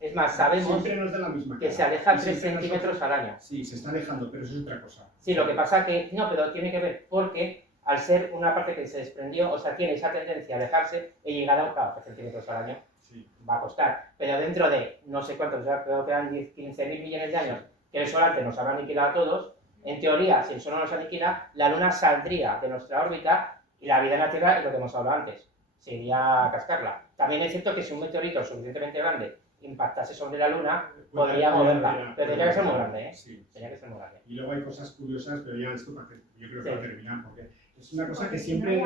Es más, sabemos Siempre nos da la misma que cara. se aleja Y 3 siempre centímetros al año. Sí, se está alejando, pero eso es otra cosa. Sí, lo que pasa que, no, pero tiene que ver porque al ser una parte que se desprendió, o sea, tiene esa tendencia a alejarse y llegar a 3 centímetros al año, Sí. va a costar. Pero dentro de no sé cuántos, o sea, creo que eran 15.000 millones de años, que el Sol antes nos habrá aniquilado a todos, en teoría, si el Sol no nos aniquila, la Luna saldría de nuestra órbita y la vida en la Tierra es lo que hemos hablado antes, sería cascarla. También es cierto que si un meteorito suficientemente grande impactase sobre la Luna, podría moverla, pero tendría que ser muy grande, ¿eh? Sí. Tenía que ser muy grande. Y luego hay cosas curiosas, pero ya esto yo creo que Sí. va a terminar, porque es una cosa que Porque si no siempre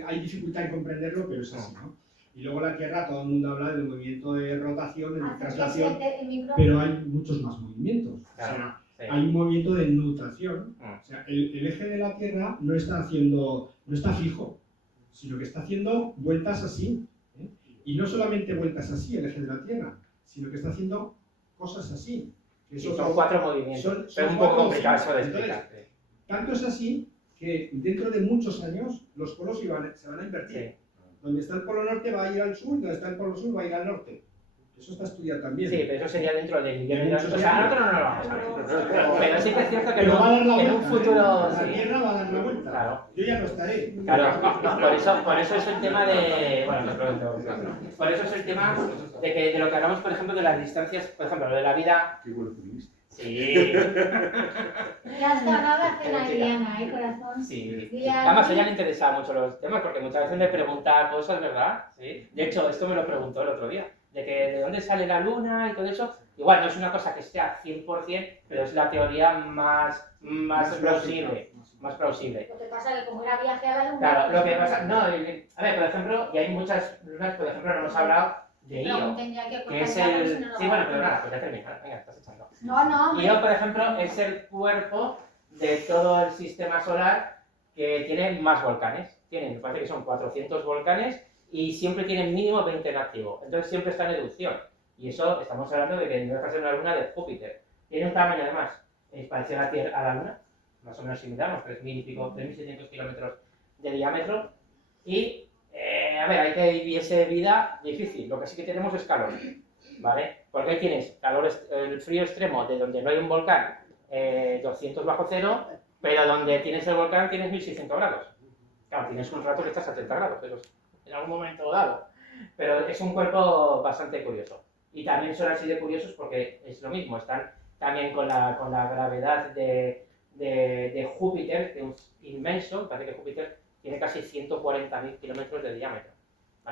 ya- hay dificultad en comprenderlo, pero es así, ¿no? Y luego la Tierra, todo el mundo habla del movimiento de rotación, de traslación, Acérquese el micrófono. pero hay muchos más movimientos. Claro. O sea, Sí. hay un movimiento de nutación. Mm. O sea, el eje de la Tierra no está fijo, sino que está haciendo vueltas así. ¿eh? Y no solamente vueltas así, el eje de la Tierra, sino que está haciendo cosas así. Que Y eso son 4 movimientos. son es un poco cuatro complicado eso de entonces, explicar. tanto es así que dentro de muchos años los polos se van a invertir. Sí. Donde está el polo norte va a ir al sur, donde está el polo sur va a ir al norte. Eso está estudiado también. Sí, pero eso sería dentro del millón de De años. muchos O sea, años. nosotros no lo vamos a ver. Pero sí que es cierto que Pero va a dar la en un vuelta, futuro. La Sí. Tierra va a dar la vuelta. Claro. Yo ya no estaré. Claro, por eso es el tema de. Bueno, por eso es el tema de lo que hablamos, por ejemplo, de las distancias, por ejemplo, lo de la vida. Qué bueno que viniste. Sí, Ya está, nada, cena y Diana, ¿eh, corazón? sí. Diana. Además, a ella le interesaban mucho los temas porque muchas veces me pregunta cosas, ¿verdad? Sí. De hecho, esto me lo preguntó el otro día, de que de dónde sale la luna y todo eso. Igual no es una cosa que esté al 100%, pero es la teoría más plausible. Más plausible. Lo que pasa es que como era viaje a la luna... Claro, lo que pasa, no, a ver, por ejemplo, y hay muchas lunas, por ejemplo, no hemos hablado de Io, Pregunten ya que que es cortar ya, el... si no, no Sí, lo bueno, va a pero hacer. nada, pues ya termina, venga, estás echando. No, hombre. Io, por ejemplo, es el cuerpo de todo el sistema solar que tiene más volcanes. Tienen, me parece que son 400 volcanes y siempre tienen mínimo 20 en activo. Entonces siempre está en erupción. Y eso estamos hablando de que no deja de ser una luna de Júpiter. Tiene un tamaño además, es parecido a la Tierra, a la Luna, más o menos similar, unos 3.000 y pico, 3.700 kilómetros de diámetro. Y, a ver, hay que viese vida difícil. Lo que sí que tenemos es calor, ¿vale? Porque ahí tienes calor, el frío extremo de donde no hay un volcán, 200 bajo cero, pero donde tienes el volcán tienes 1.600 grados. Claro, tienes un rato que estás a 30 grados, pero en algún momento dado. Pero es un cuerpo bastante curioso. Y también son así de curiosos porque es lo mismo, están también con la gravedad de Júpiter, que es inmenso, parece que Júpiter tiene casi 140.000 kilómetros de diámetro.